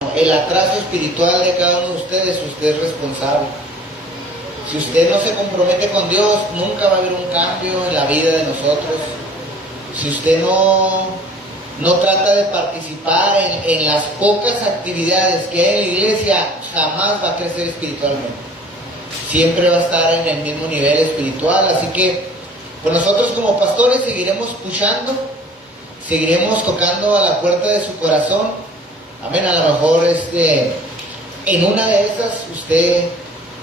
El atraso espiritual de cada uno de ustedes, usted es responsable. Si usted no se compromete con Dios, nunca va a haber un cambio en la vida de nosotros. Si usted no trata de participar en las pocas actividades que hay en la iglesia, jamás va a crecer espiritualmente. Siempre va a estar en el mismo nivel espiritual. Así que, pues nosotros como pastores seguiremos pushando, seguiremos tocando a la puerta de su corazón. Amén. A lo mejor en una de esas usted,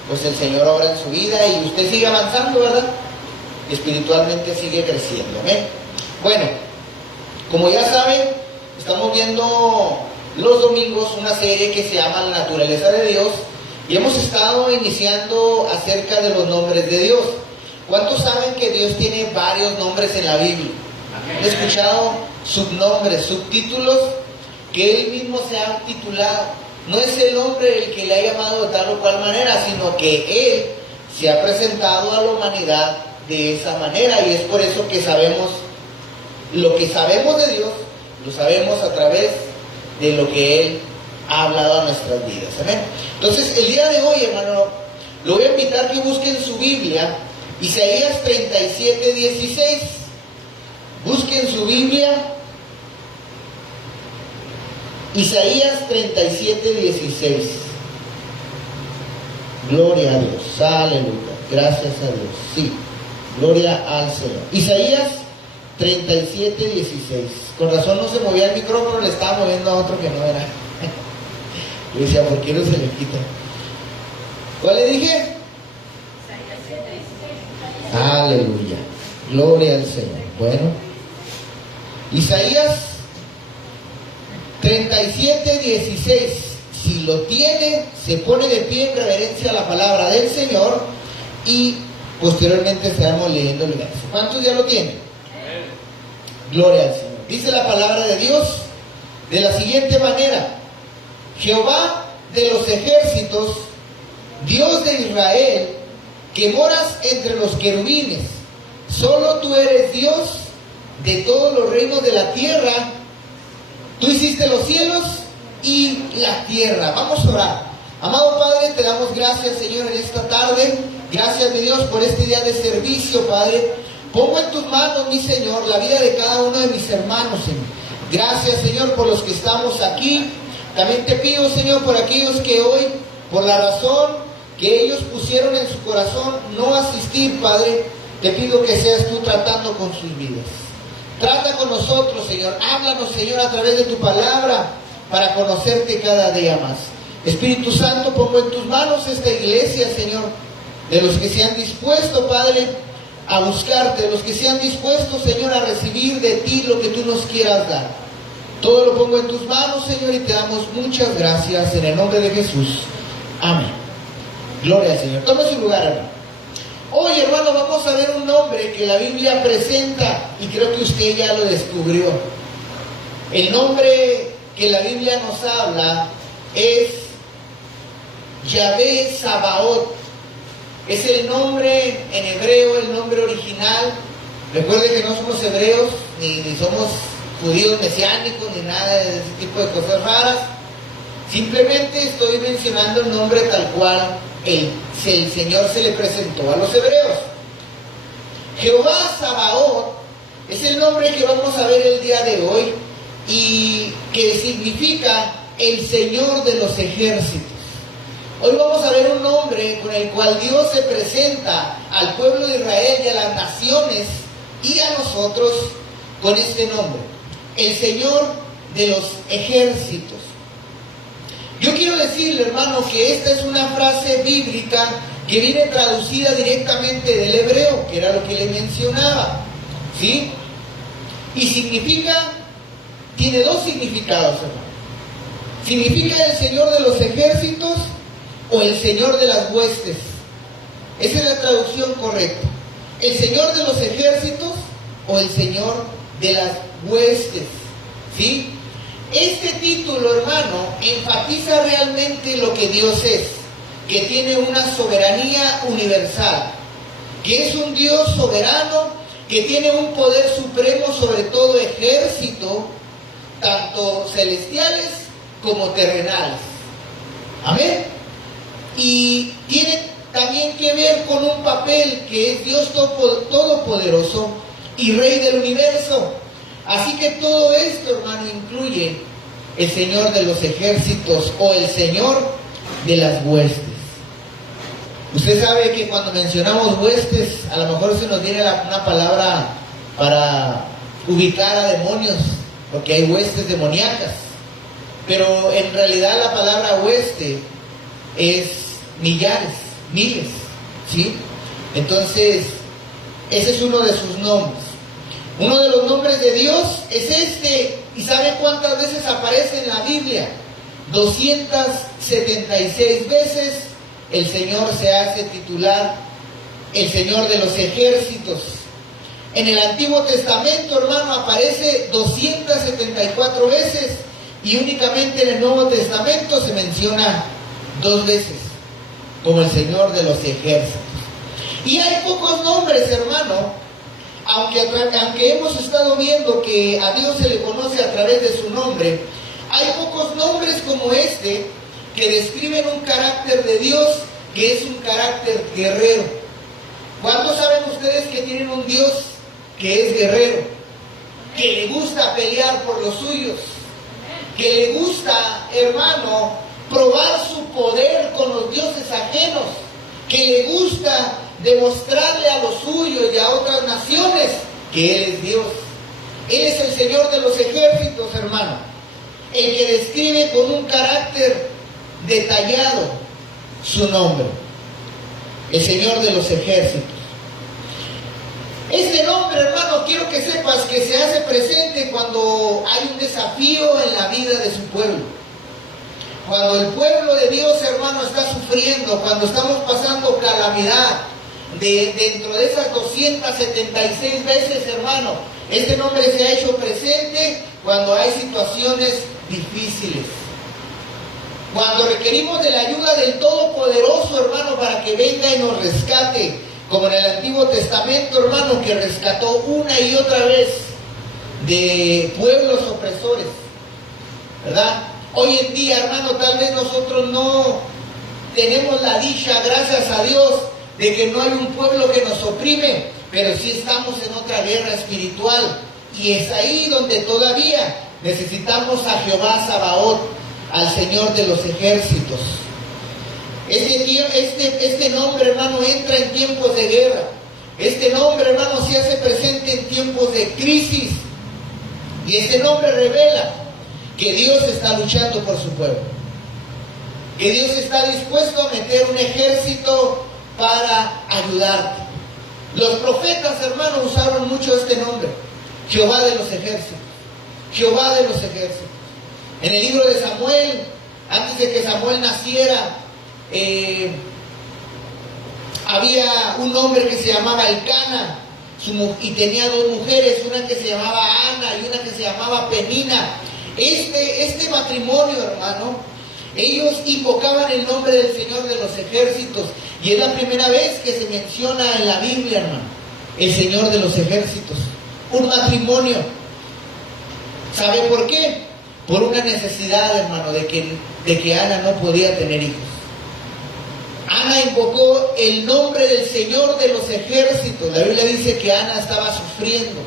pues el Señor obra en su vida y usted sigue avanzando, ¿verdad? Espiritualmente sigue creciendo. Amén. Bueno, como ya saben, estamos viendo los domingos una serie que se llama La Naturaleza de Dios y hemos estado iniciando acerca de los nombres de Dios. ¿Cuántos saben que Dios tiene varios nombres en la Biblia? ¿Han escuchado subnombres, subtítulos que Él mismo se ha titulado? No es el hombre el que le ha llamado de tal o cual manera, sino que Él se ha presentado a la humanidad de esa manera, y es por eso que sabemos lo que sabemos de Dios, lo sabemos a través de lo que Él ha hablado a nuestras vidas. Amén. Entonces, el día de hoy, hermano, lo voy a invitar que busquen su Biblia, Isaías 37:16. Busquen su Biblia, Isaías 37:16. Gloria a Dios, aleluya, gracias a Dios, sí, gloria al Señor. Isaías 37:16. Con razón no se movía el micrófono, le estaba moviendo a otro que no era. Yo decía, ¿por qué no se le quita? ¿Cuál le dije? Isaías 7:16. Aleluya, gloria al Señor. Bueno, Isaías 37:16. Si lo tiene, se pone de pie en reverencia a la palabra del Señor y posteriormente estaremos leyendo el verso. ¿Cuántos ya lo tienen? Gloria al Señor. Dice la palabra de Dios de la siguiente manera: Jehová de los ejércitos, Dios de Israel, que moras entre los querubines, solo tú eres Dios de todos los reinos de la tierra. Tú hiciste los cielos y la tierra. Vamos a orar. Amado Padre, te damos gracias, Señor, en esta tarde. Gracias, mi Dios, por este día de servicio, Padre. Pongo en tus manos, mi Señor, la vida de cada uno de mis hermanos, Señor. Gracias, Señor, por los que estamos aquí. También te pido, Señor, por aquellos que hoy, por la razón que ellos pusieron en su corazón no asistir, Padre, te pido que seas tú tratando con sus vidas. Trata con nosotros, Señor. Háblanos, Señor, a través de tu palabra para conocerte cada día más. Espíritu Santo, pongo en tus manos esta iglesia, Señor, de los que se han dispuesto, Padre, a buscarte, de los que se han dispuesto, Señor, a recibir de ti lo que tú nos quieras dar. Todo lo pongo en tus manos, Señor, y te damos muchas gracias en el nombre de Jesús. Amén. Gloria al Señor. Tome su lugar, hermano. Hoy, hermano, vamos a ver un nombre que la Biblia presenta y creo que usted ya lo descubrió. El nombre que la Biblia nos habla es Yahvé Sabaoth. Es el nombre en hebreo, el nombre original. Recuerde que no somos hebreos, ni somos judíos mesiánicos, ni nada de ese tipo de cosas raras. Simplemente estoy mencionando el nombre tal cual el Señor se le presentó a los hebreos. Jehová Sabaoth es el nombre que vamos a ver el día de hoy y que significa el Señor de los ejércitos. Hoy vamos a ver un nombre con el cual Dios se presenta al pueblo de Israel y a las naciones y a nosotros con este nombre: el Señor de los ejércitos. Yo quiero decirle, hermano, que esta es una frase bíblica que viene traducida directamente del hebreo, que era lo que le mencionaba, ¿sí? Y significa, tiene dos significados, hermano. Significa el Señor de los ejércitos o el Señor de las huestes. Esa es la traducción correcta. El Señor de los ejércitos o el Señor de las huestes, ¿sí? Este título, hermano, enfatiza realmente lo que Dios es, que tiene una soberanía universal, que es un Dios soberano, que tiene un poder supremo sobre todo ejército, tanto celestiales como terrenales. Amén. Y tiene también que ver con un papel que es Dios Todopoderoso y Rey del universo. Así que todo esto, hermano, incluye el Señor de los ejércitos o el Señor de las huestes. Usted sabe que cuando mencionamos huestes, a lo mejor se nos viene una palabra para ubicar a demonios, porque hay huestes demoníacas. Pero en realidad la palabra hueste es millares, miles, ¿sí? Entonces, ese es uno de sus nombres. Uno de los nombres de Dios es este. ¿Y sabe cuántas veces aparece en la Biblia? 276 veces el Señor se hace titular el Señor de los ejércitos. En el Antiguo Testamento, hermano, aparece 274 veces y únicamente en el Nuevo Testamento se menciona 2 veces como el Señor de los ejércitos. Y hay pocos nombres, hermano, aunque hemos estado viendo que a Dios se le conoce a través de su nombre, hay pocos nombres como este que describen un carácter de Dios que es un carácter guerrero. ¿Cuántos saben ustedes que tienen un Dios que es guerrero? Que le gusta pelear por los suyos, que le gusta, hermano, probar su poder con los dioses ajenos, que le gusta demostrarle a los suyos y a otras naciones que Él es Dios. Él es el Señor de los ejércitos, hermano, el que describe con un carácter detallado su nombre, el Señor de los ejércitos. Este nombre, hermano, quiero que sepas que se hace presente cuando hay un desafío en la vida de su pueblo. Cuando el pueblo de Dios, hermano, está sufriendo, cuando estamos pasando calamidad, dentro de esas 276 veces, hermano, este nombre se ha hecho presente cuando hay situaciones difíciles. Cuando requerimos de la ayuda del Todopoderoso, hermano, para que venga y nos rescate, como en el Antiguo Testamento, hermano, que rescató una y otra vez de pueblos opresores, ¿verdad? Hoy en día, hermano, tal vez nosotros no tenemos la dicha, gracias a Dios, de que no hay un pueblo que nos oprime, pero sí estamos en otra guerra espiritual, y es ahí donde todavía necesitamos a Jehová Sabaoth, al Señor de los ejércitos. Este nombre, hermano, entra en tiempos de guerra. Este nombre, hermano, se hace presente en tiempos de crisis, y este nombre revela que Dios está luchando por su pueblo, que Dios está dispuesto a meter un ejército para ayudarte. Los profetas, hermanos, usaron mucho este nombre, Jehová de los ejércitos, Jehová de los ejércitos. En el libro de Samuel, antes de que Samuel naciera, había un hombre que se llamaba Elcana, y tenía 2 mujeres, una que se llamaba Ana y una que se llamaba Penina. Este matrimonio, hermano, ellos invocaban el nombre del Señor de los ejércitos, y es la primera vez que se menciona en la Biblia, hermano, el Señor de los ejércitos, un matrimonio. ¿Sabe por qué? Por una necesidad, hermano, de que Ana no podía tener hijos. Ana invocó el nombre del Señor de los ejércitos. La Biblia dice que Ana estaba sufriendo,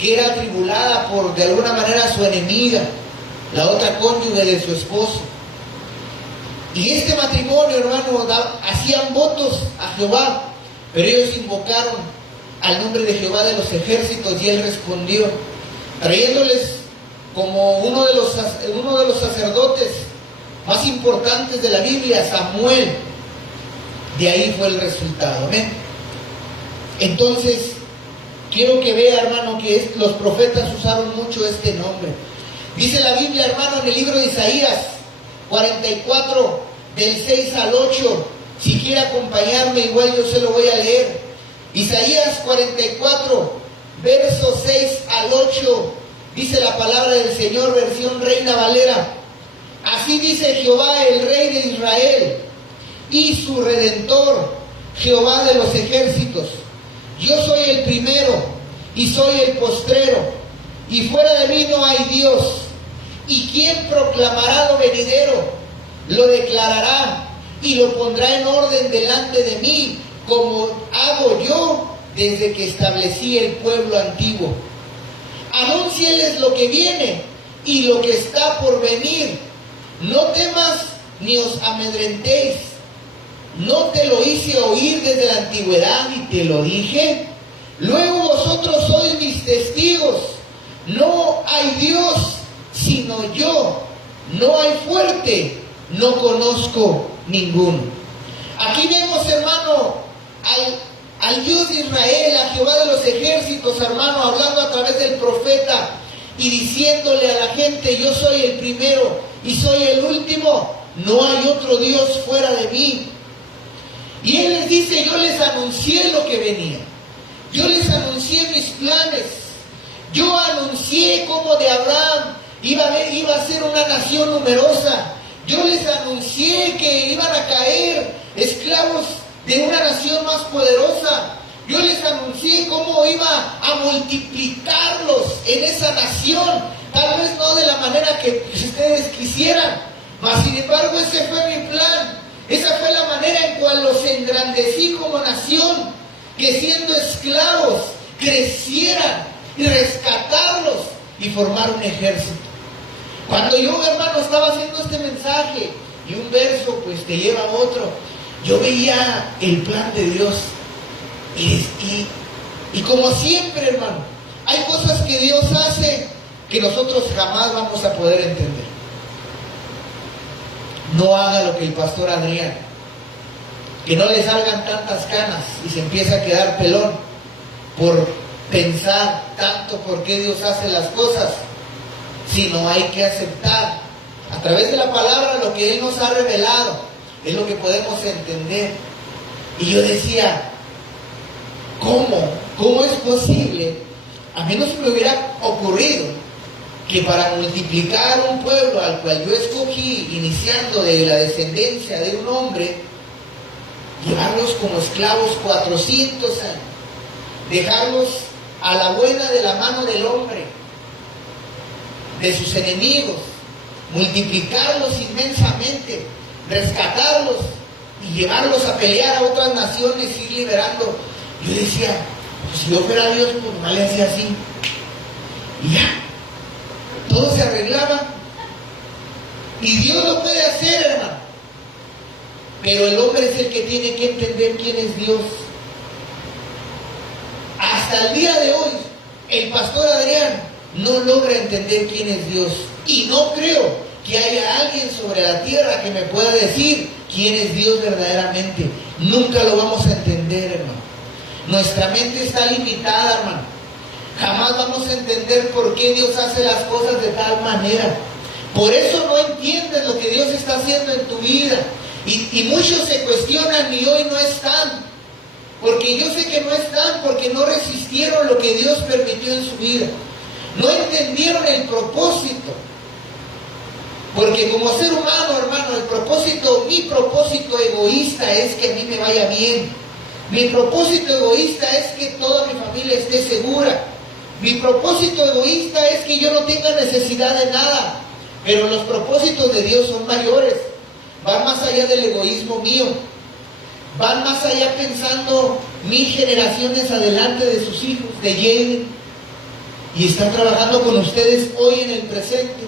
que era atribulada por, de alguna manera, su enemiga, la otra cónyuge de su esposo. Y este matrimonio, hermano, hacían votos a Jehová, pero ellos invocaron al nombre de Jehová de los ejércitos, y Él respondió, trayéndoles como uno de los sacerdotes más importantes de la Biblia, Samuel. De ahí fue el resultado. ¿Amén? Entonces, quiero que vea, hermano, que los profetas usaron mucho este nombre. Dice la Biblia, hermano, en el libro de Isaías 44, del 6 al 8. Si quiere acompañarme, igual yo se lo voy a leer. Isaías 44, versos 6 al 8. Dice la palabra del Señor, versión Reina Valera. Así dice Jehová, el Rey de Israel, y su Redentor, Jehová de los ejércitos. Yo soy el primero y soy el postrero, y fuera de mí no hay Dios. ¿Y quién proclamará lo venidero? Lo declarará y lo pondrá en orden delante de mí, como hago yo desde que establecí el pueblo antiguo. Anúncieles lo que viene y lo que está por venir. No temas ni os amedrentéis. ¿No te lo hice oír desde la antigüedad y te lo dije? Luego vosotros sois mis testigos. No hay Dios sino yo. No hay fuerte, no conozco ninguno. Aquí vemos, hermano, al Dios de Israel, a Jehová de los ejércitos, hermano, hablando a través del profeta y diciéndole a la gente: yo soy el primero y soy el último. No hay otro Dios fuera de mí. Y Él les dice: yo les anuncié lo que venía. Yo les anuncié mis planes. Yo anuncié cómo de Abraham iba a ser una nación numerosa. Yo les anuncié que iban a caer esclavos de una nación más poderosa. Yo les anuncié cómo iba a multiplicarlos en esa nación. Tal vez no de la manera que ustedes quisieran, mas sin embargo ese fue mi plan. Esa fue la manera en cual los engrandecí como nación, que siendo esclavos crecieran y rescatarlos y formar un ejército. Cuando yo, hermano, estaba haciendo este mensaje y un verso pues te lleva a otro, yo veía el plan de Dios y como siempre, hermano, hay cosas que Dios hace que nosotros jamás vamos a poder entender. No haga lo que el pastor Adrián, que no le salgan tantas canas y se empieza a quedar pelón por pensar tanto por qué Dios hace las cosas, sino hay que aceptar a través de la palabra lo que Él nos ha revelado, es lo que podemos entender. Y yo decía, ¿cómo es posible? A mí no se me hubiera ocurrido que para multiplicar un pueblo al cual yo escogí, iniciando de la descendencia de un hombre, llevarlos como esclavos 400 años, dejarlos a la buena de la mano del hombre, de sus enemigos, multiplicarlos inmensamente, rescatarlos y llevarlos a pelear a otras naciones, ir liberando. Yo decía, pues si yo fuera Dios, pues no le hacía así. Y ya, todo se arreglaba. Y Dios lo puede hacer, hermano. Pero el hombre es el que tiene que entender quién es Dios. Hasta el día de hoy, el pastor Adrián no logra entender quién es Dios. Y no creo que haya alguien sobre la tierra que me pueda decir quién es Dios verdaderamente. Nunca lo vamos a entender, hermano. Nuestra mente está limitada, hermano. Jamás vamos a entender por qué Dios hace las cosas de tal manera. Por eso no entiendes lo que Dios está haciendo en tu vida. Y muchos se cuestionan y hoy no están. Porque yo sé que no están porque no resistieron lo que Dios permitió en su vida. No entendieron el propósito. Porque como ser humano, hermano, mi propósito egoísta es que a mí me vaya bien. Mi propósito egoísta es que toda mi familia esté segura. Mi propósito egoísta es que yo no tenga necesidad de nada. Pero los propósitos de Dios son mayores. Van más allá del egoísmo mío. Van más allá pensando 1000 generaciones adelante de sus hijos, de lleguen. Y están trabajando con ustedes hoy en el presente.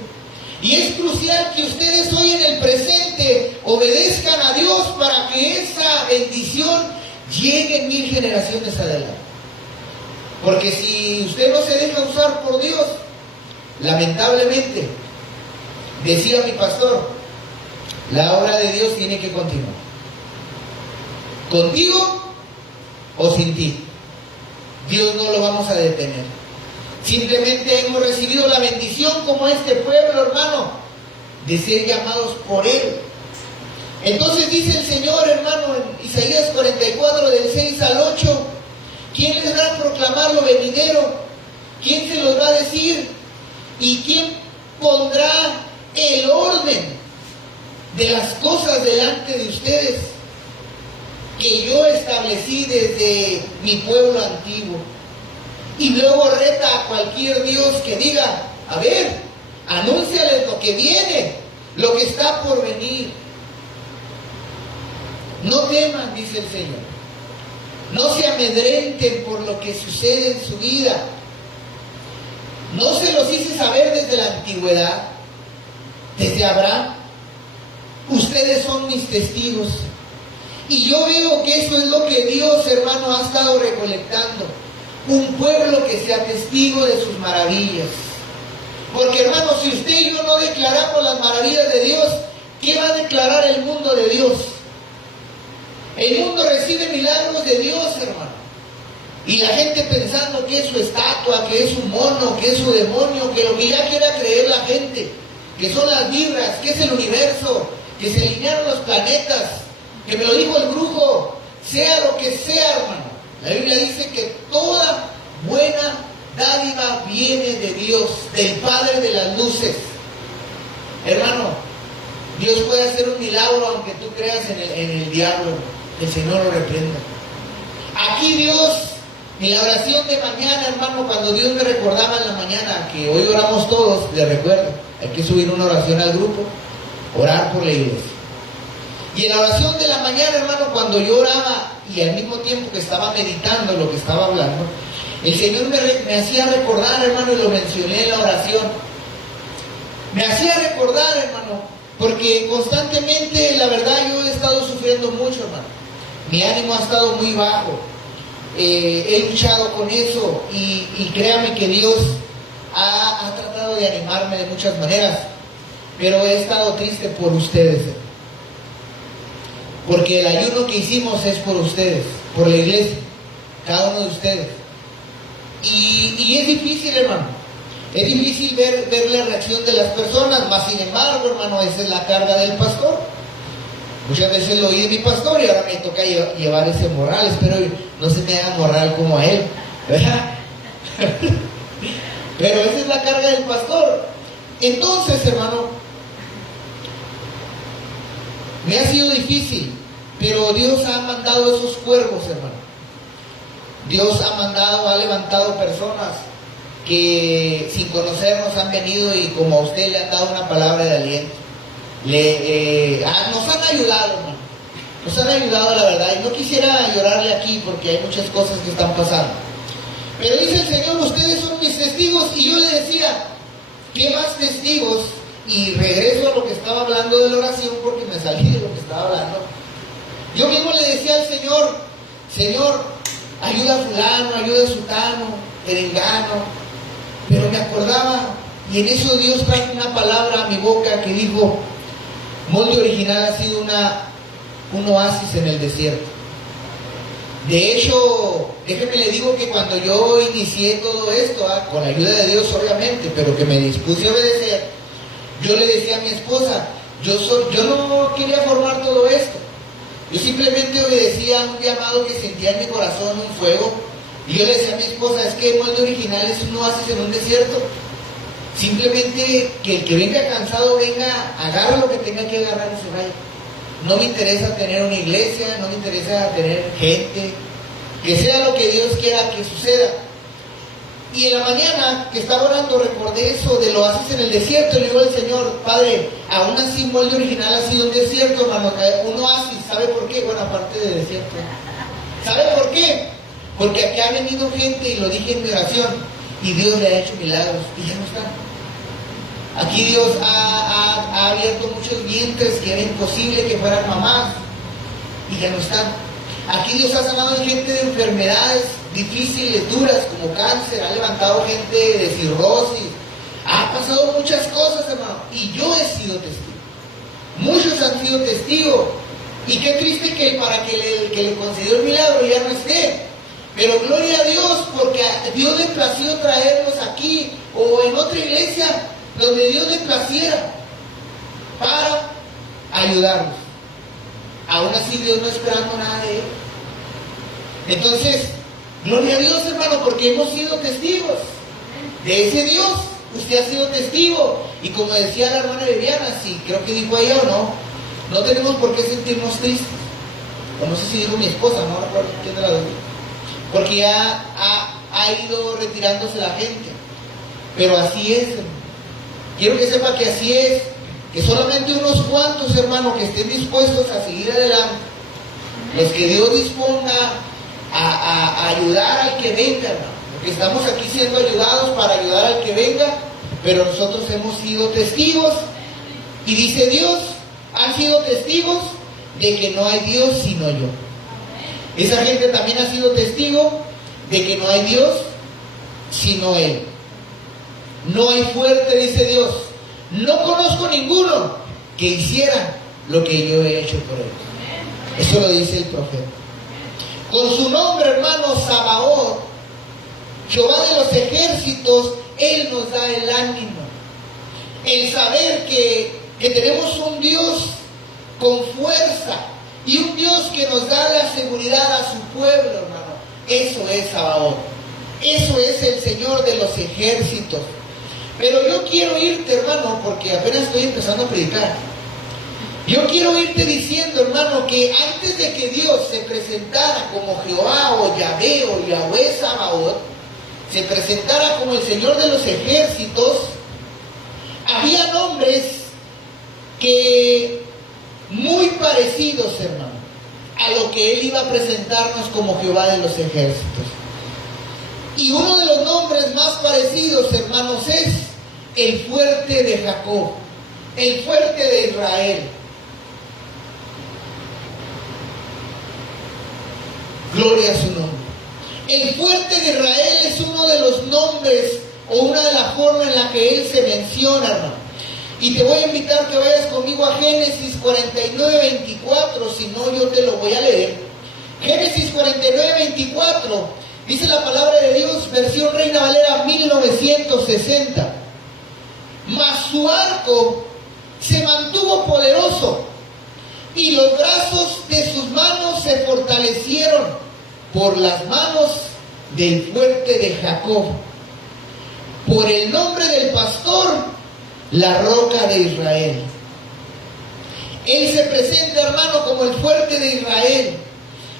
Y es crucial que ustedes hoy en el presente obedezcan a Dios para que esa bendición llegue 1000 generaciones adelante. Porque si usted no se deja usar por Dios, lamentablemente, decía mi pastor, la obra de Dios tiene que continuar. Contigo o sin ti. Dios no lo vamos a detener. Simplemente hemos recibido la bendición como este pueblo, hermano, de ser llamados por Él. Entonces dice el Señor, hermano, en Isaías 44, del 6 al 8, ¿quién les va a proclamar lo venidero? ¿Quién se los va a decir? ¿Y quién pondrá el orden de las cosas delante de ustedes que yo establecí desde mi pueblo antiguo? Y luego reta a cualquier Dios que diga, a ver, Anúnciales lo que viene, lo que está por venir. No teman, dice el Señor. No se amedrenten por lo que sucede en su vida. No se los hice saber desde la antigüedad, desde Abraham. Ustedes son mis testigos. Y yo veo que eso es lo que Dios, hermano, ha estado recolectando. Un pueblo que sea testigo de sus maravillas. Porque, hermano, si usted y yo no declaramos las maravillas de Dios, ¿qué va a declarar el mundo de Dios? El mundo recibe milagros de Dios, hermano. Y la gente pensando que es su estatua, que es su mono, que es su demonio, que lo que ya quiera creer la gente, que son las vibras, que es el universo, que se alinearon los planetas, que me lo dijo el brujo, sea lo que sea, hermano. La Biblia dice que toda buena dádiva viene de Dios, del Padre de las luces. Hermano, Dios puede hacer un milagro aunque tú creas en el diablo. El Señor lo reprenda. Aquí Dios, en la oración de mañana, hermano, cuando Dios me recordaba en la mañana, que hoy oramos todos, le recuerdo, hay que subir una oración al grupo, orar por la iglesia. Y en la oración de la mañana, hermano, cuando yo oraba y al mismo tiempo que estaba meditando lo que estaba hablando, el Señor me hacía recordar, hermano, y lo mencioné en la oración. Me hacía recordar, hermano, porque constantemente, la verdad, yo he estado sufriendo mucho, hermano. Mi ánimo ha estado muy bajo. He luchado con eso y créame que Dios ha tratado de animarme de muchas maneras. Pero he estado triste por ustedes. Porque el ayuno que hicimos es por ustedes, por la iglesia, cada uno de ustedes. Y es difícil, hermano. Es difícil ver la reacción de las personas, mas sin embargo, hermano, esa es la carga del pastor. Muchas veces lo oí de mi pastor y ahora me toca llevar ese moral. Espero no se me haga moral como a él, ¿verdad? Pero esa es la carga del pastor. Entonces, hermano, me ha sido difícil, pero Dios ha mandado esos cuervos, hermano. Dios ha levantado personas que sin conocernos han venido y como a usted le han dado una palabra de aliento. Nos han ayudado, hermano. Nos han ayudado, la verdad. Y no quisiera llorarle aquí porque hay muchas cosas que están pasando. Pero dice el Señor, ustedes son mis testigos. Y yo le decía, ¿qué más testigos? Y regreso a lo que estaba hablando de la oración porque me salí de lo que estaba hablando. Yo mismo le decía al Señor, Señor, ayuda a fulano, ayuda a sutano, perengano. Pero me acordaba, y en eso Dios trajo una palabra a mi boca que dijo, Molde Original ha sido un oasis en el desierto. De hecho, déjeme le digo que cuando yo inicié todo esto, con la ayuda de Dios obviamente, pero que me dispuse a obedecer, yo le decía a mi esposa, yo no quería formar todo esto. Yo simplemente obedecía a un llamado que sentía en mi corazón, un fuego. Y yo le decía a mi esposa, es que Molde Original es un oasis en un desierto. Simplemente que el que venga cansado venga, agarra lo que tenga que agarrar y se vaya. No me interesa tener una iglesia, no me interesa tener gente, que sea lo que Dios quiera que suceda. Y en la mañana que estaba orando recordé eso del oasis en el desierto. Le digo al Señor, Padre, aún así Molde Original ha sido un desierto, hermano, un oasis. ¿Sabe por qué? Bueno, aparte de desierto. ¿Sabe por qué? Porque aquí ha venido gente, y lo dije en mi oración, y Dios le ha hecho milagros, y ya no están. Aquí Dios ha abierto muchos vientres que era imposible que fueran mamás, y ya no están. Aquí Dios ha sanado a gente de enfermedades difíciles, duras, como cáncer, ha levantado gente de cirrosis, ha pasado muchas cosas, hermano, y yo he sido testigo. Muchos han sido testigos, y qué triste que para que le concedió el milagro ya no esté. Pero gloria a Dios, porque a Dios le plació traerlos aquí o en otra iglesia donde Dios le placiera para ayudarnos. Aún así Dios no esperando nada de él. Entonces, gloria a Dios, hermano, porque hemos sido testigos de ese Dios. Usted ha sido testigo. Y como decía la hermana Viviana, sí, creo que dijo ella o no tenemos por qué sentirnos tristes. O no sé si dijo mi esposa, no recuerdo quién era la duda. Porque ya ha ido retirándose la gente. Pero así es, hermano. Quiero que sepa que así es, que solamente unos cuantos, hermanos, que estén dispuestos a seguir adelante, los que Dios disponga a ayudar al que venga, hermano, porque estamos aquí siendo ayudados para ayudar al que venga, pero nosotros hemos sido testigos, y dice Dios, han sido testigos de que no hay Dios sino yo. Esa gente también ha sido testigo de que no hay Dios sino Él. No hay fuerte, dice Dios. No conozco ninguno que hiciera lo que yo he hecho por Él. Eso lo dice el profeta. Con su nombre, hermano, Sabaoth, Jehová de los ejércitos, Él nos da el ánimo. El saber que tenemos un Dios con fuerza y un Dios que nos da la seguridad a su pueblo, hermano. Eso es Sabaoth. Eso es el Señor de los ejércitos. Pero yo quiero irte, hermano, porque apenas estoy empezando a predicar. Yo quiero irte diciendo, hermano, que antes de que Dios se presentara como Jehová o Yahvé o Yahweh Sabaoth, se presentara como el Señor de los ejércitos, había nombres que muy parecidos, hermano, a lo que Él iba a presentarnos como Jehová de los ejércitos. Y uno de los nombres más parecidos, hermanos, es el fuerte de Jacob, el fuerte de Israel. Gloria a su nombre. El fuerte de Israel es uno de los nombres o una de las formas en la que Él se menciona, hermano. Y te voy a invitar que vayas conmigo a Génesis 49, 24, si no yo te lo voy a leer. Génesis 49, 24. Dice la palabra de Dios, versión Reina Valera 1960. Mas su arco se mantuvo poderoso y los brazos de sus manos se fortalecieron por las manos del fuerte de Jacob. Por el nombre del pastor, la roca de Israel. Él se presenta, hermano, como el fuerte de Israel,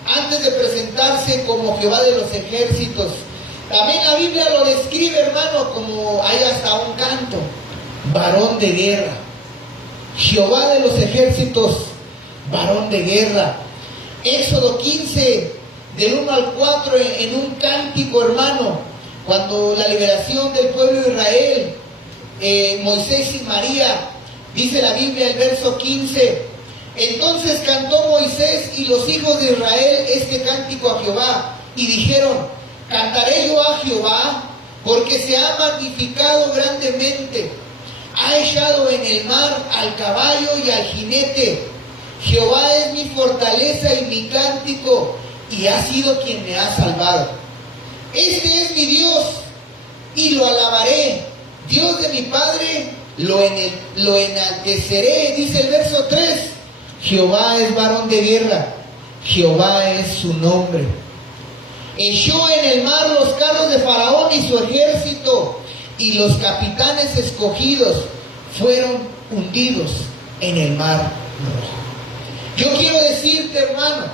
antes de presentarse como Jehová de los ejércitos. También la Biblia lo describe, hermano, como hay hasta un canto, varón de guerra. Jehová de los ejércitos, varón de guerra. Éxodo 15, del 1 al 4, en un cántico, hermano, cuando la liberación del pueblo de Israel, Moisés y María, dice la Biblia, el verso 15. Entonces cantó Moisés y los hijos de Israel este cántico a Jehová, y dijeron: cantaré yo a Jehová, porque se ha magnificado grandemente, ha echado en el mar al caballo y al jinete. Jehová es mi fortaleza y mi cántico, y ha sido quien me ha salvado. Este es mi Dios, y lo alabaré. Dios de mi Padre, lo enalteceré. Dice el verso 3. Jehová es varón de guerra, Jehová es su nombre. Echó en el mar los carros de Faraón y su ejército, y los capitanes escogidos fueron hundidos en el mar rojo. Yo quiero decirte, hermano,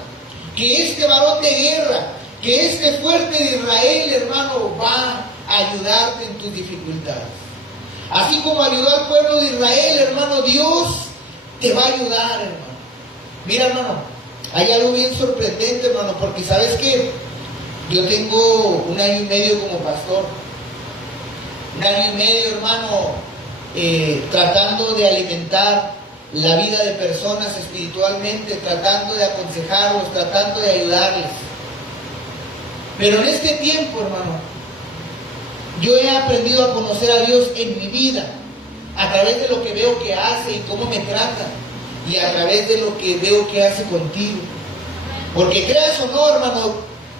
que este varón de guerra, que este fuerte de Israel, hermano, va a ayudarte en tus dificultades. Así como ayudó al pueblo de Israel, hermano, Dios te va a ayudar, hermano. Mira, hermano, hay algo bien sorprendente, hermano, porque ¿sabes qué? Yo tengo 1 año y medio como pastor. 1 año y medio, hermano, tratando de alimentar la vida de personas espiritualmente, tratando de aconsejarlos, tratando de ayudarles. Pero en este tiempo, hermano, yo he aprendido a conocer a Dios en mi vida, a través de lo que veo que hace y cómo me trata, y a través de lo que veo que hace contigo. Porque creas o no, hermano,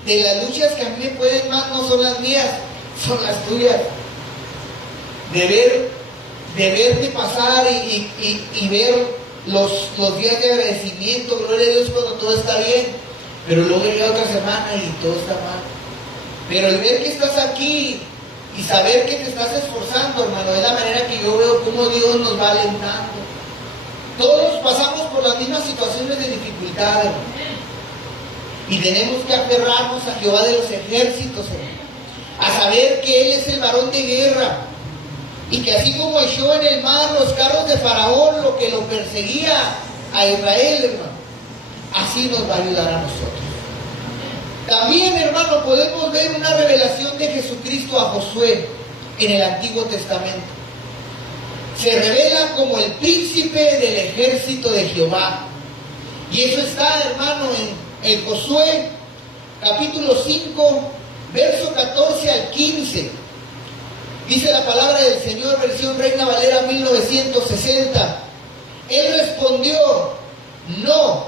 de las luchas que a mí me pueden más no son las mías, son las tuyas. De verte pasar y ver los días de agradecimiento, gloria a Dios, cuando todo está bien, pero luego llega otra semana y todo está mal. Pero el ver que estás aquí y saber que te estás esforzando, hermano, es la manera que yo veo cómo Dios nos va alentando. Todos pasamos por las mismas situaciones de dificultad, hermano, y tenemos que aferrarnos a Jehová de los ejércitos, hermano, a saber que Él es el varón de guerra, Y que así como echó en el mar los carros de Faraón, lo que lo perseguía a Israel, hermano, así nos va a ayudar a nosotros. También, hermano, podemos ver una revelación de Jesucristo a Josué en el Antiguo Testamento. Se revela como el príncipe del ejército de Jehová. Y eso está, hermano, en Josué, capítulo 5, verso 14 al 15. Dice la palabra del Señor, versión Reina Valera 1960. Él respondió: no,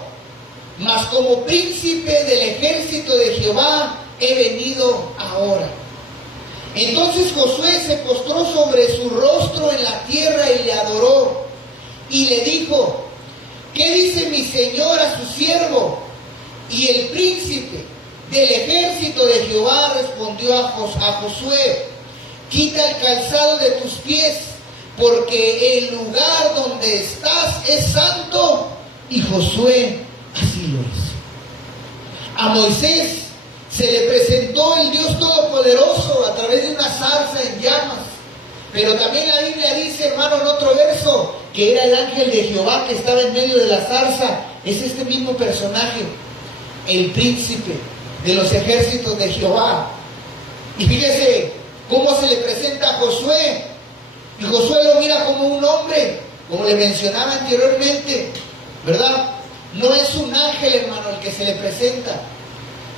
mas como príncipe del ejército de Jehová he venido ahora. Entonces Josué se postró sobre su rostro en la tierra y le adoró. Y le dijo: ¿qué dice mi señor a su siervo? Y el príncipe del ejército de Jehová respondió a Josué: quita el calzado de tus pies, porque el lugar donde estás es santo. Y Josué así lo hizo. A Moisés se le presentó el Dios Todopoderoso a través de una zarza en llamas. Pero también la Biblia dice, hermano, en otro verso, que era el ángel de Jehová que estaba en medio de la zarza. Es este mismo personaje, el príncipe de los ejércitos de Jehová. Y fíjese cómo se le presenta a Josué. Y Josué lo mira como un hombre, como le mencionaba anteriormente, ¿verdad? No es un ángel, hermano, el que se le presenta.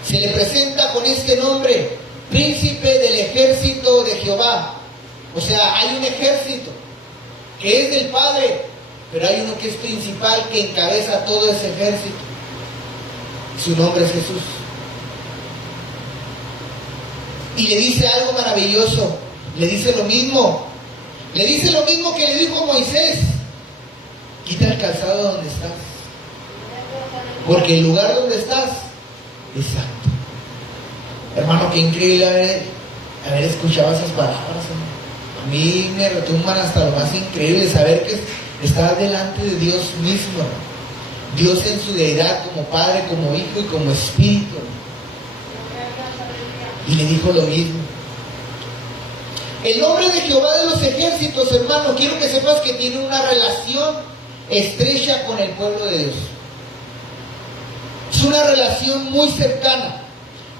Se le presenta con este nombre: príncipe del ejército de Jehová. O sea, hay un ejército que es del Padre, pero hay uno que es principal, que encabeza todo ese ejército. Su nombre es Jesús. Y le dice algo maravilloso. Le dice lo mismo. Le dice lo mismo que le dijo a Moisés: quita el calzado donde estás, porque el lugar donde estás es santo. Hermano, qué increíble haber escuchado esas palabras, hermano. A mí me retumban hasta lo más increíble saber que estás delante de Dios mismo, hermano. Dios en su deidad, como Padre, como Hijo y como Espíritu, hermano. Y le dijo lo mismo. El nombre de Jehová de los ejércitos, hermano, quiero que sepas que tiene una relación estrecha con el pueblo de Dios. Es una relación muy cercana,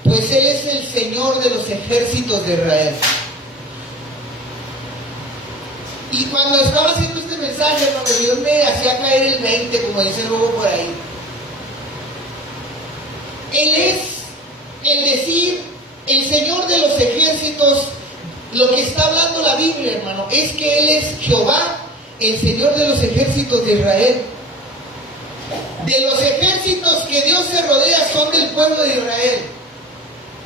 pues Él es el Señor de los ejércitos de Israel. Y cuando estaba haciendo este mensaje, hermano, Dios me hacía caer el 20, como dice luego por ahí. Él es el decir el Señor de los ejércitos. Lo que está hablando la Biblia, hermano, es que Él es Jehová, el Señor de los ejércitos de Israel. De los ejércitos que Dios se rodea son del pueblo de Israel.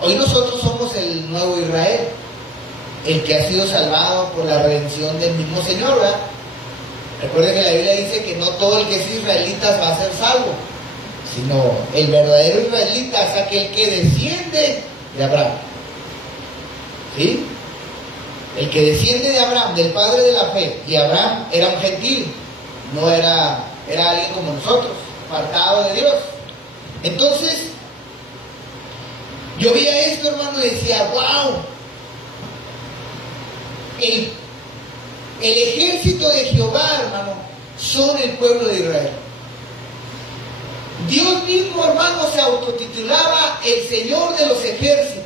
Hoy nosotros somos el nuevo Israel, el que ha sido salvado por la redención del mismo Señor, ¿verdad? Recuerden que la Biblia dice que no todo el que es israelita va a ser salvo, sino el verdadero israelita es aquel que desciende de Abraham. ¿Sí? El que desciende de Abraham, del padre de la fe. Y Abraham era un gentil, no era alguien como nosotros, apartado de Dios. Entonces, yo veía esto, hermano, y decía: wow, el ejército de Jehová, hermano, son el pueblo de Israel. Dios mismo, hermano, se autotitulaba el Señor de los ejércitos.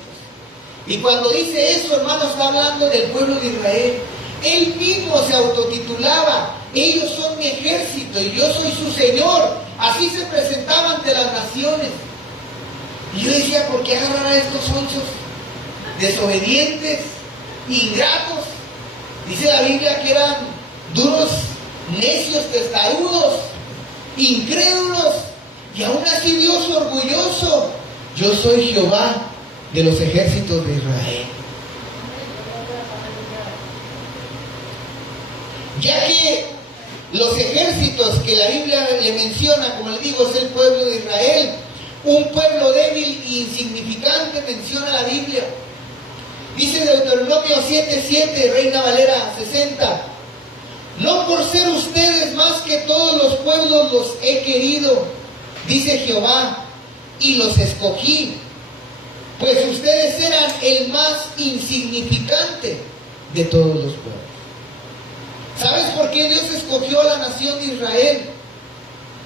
Y cuando dice eso, hermano, está hablando del pueblo de Israel. Él mismo se autotitulaba: ellos son mi ejército y yo soy su Señor. Así se presentaba ante las naciones. Y yo decía: ¿por qué agarrar a estos onchos desobedientes, ingratos? Dice la Biblia que eran duros, necios, testarudos, incrédulos. Y aún así Dios orgulloso: yo soy Jehová de los ejércitos de Israel. Ya que los ejércitos que la Biblia le menciona, como le digo, es el pueblo de Israel, un pueblo débil e insignificante, menciona la Biblia. Dice Deuteronomio 7:7, Reina Valera 60: no por ser ustedes más que todos los pueblos los he querido, dice Jehová, y los escogí, pues ustedes eran el más insignificante de todos los pueblos. ¿Sabes por qué Dios escogió a la nación de Israel?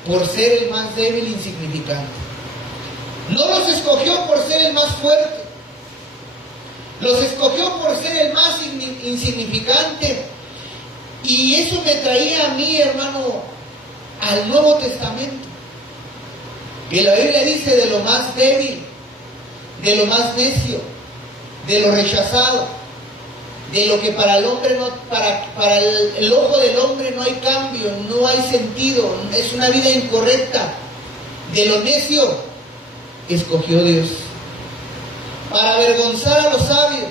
Por ser el más débil e insignificante. No los escogió por ser el más fuerte. Los escogió por ser el más insignificante. Y eso me traía a mí, hermano, al Nuevo Testamento. Que la Biblia dice de lo más débil, de lo más necio, de lo rechazado, de lo que para el hombre no, para el ojo del hombre no hay cambio, no hay sentido, es una vida incorrecta. De lo necio escogió Dios para avergonzar a los sabios,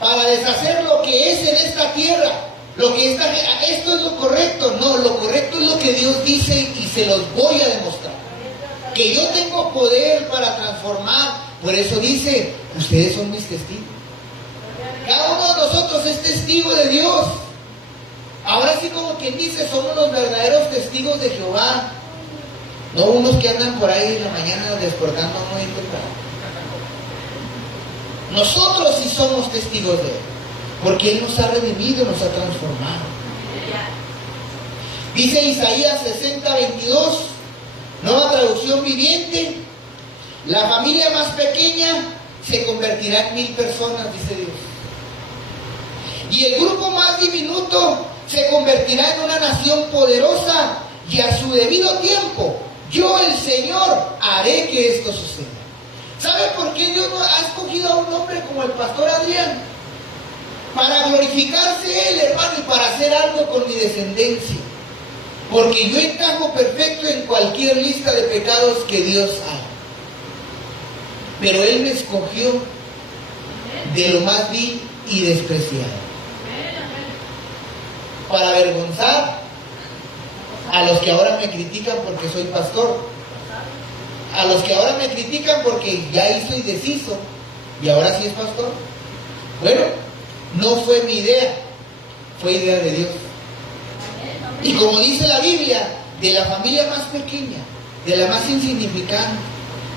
para deshacer lo que es en esta tierra. Lo que está, esto es lo correcto. No, lo correcto es lo que Dios dice y se los voy a demostrar. Que yo tengo poder para transformar. Por eso dice, ustedes son mis testigos. Cada uno de nosotros es testigo de Dios. Ahora sí, como quien dice, somos los verdaderos testigos de Jehová. No unos que andan por ahí en la mañana despertando muy temprano. Nosotros sí somos testigos de Él, porque Él nos ha redimido, nos ha transformado. Dice Isaías 60:22, nueva traducción viviente: la familia más pequeña se convertirá en 1000 personas, dice Dios. Y el grupo más diminuto se convertirá en una nación poderosa, y a su debido tiempo, yo, el Señor, haré que esto suceda. ¿Sabe por qué Dios ha escogido a un hombre como el pastor Adrián? Para glorificarse Él, hermano, y para hacer algo con mi descendencia. Porque yo encajo perfecto en cualquier lista de pecados que Dios haga. Pero Él me escogió de lo más vil y despreciado, para avergonzar a los que ahora me critican porque soy pastor, a los que ahora me critican porque ya hizo y deshizo y ahora sí es pastor. Bueno, no fue mi idea, fue idea de Dios. Y como dice la Biblia, de la familia más pequeña, de la más insignificante,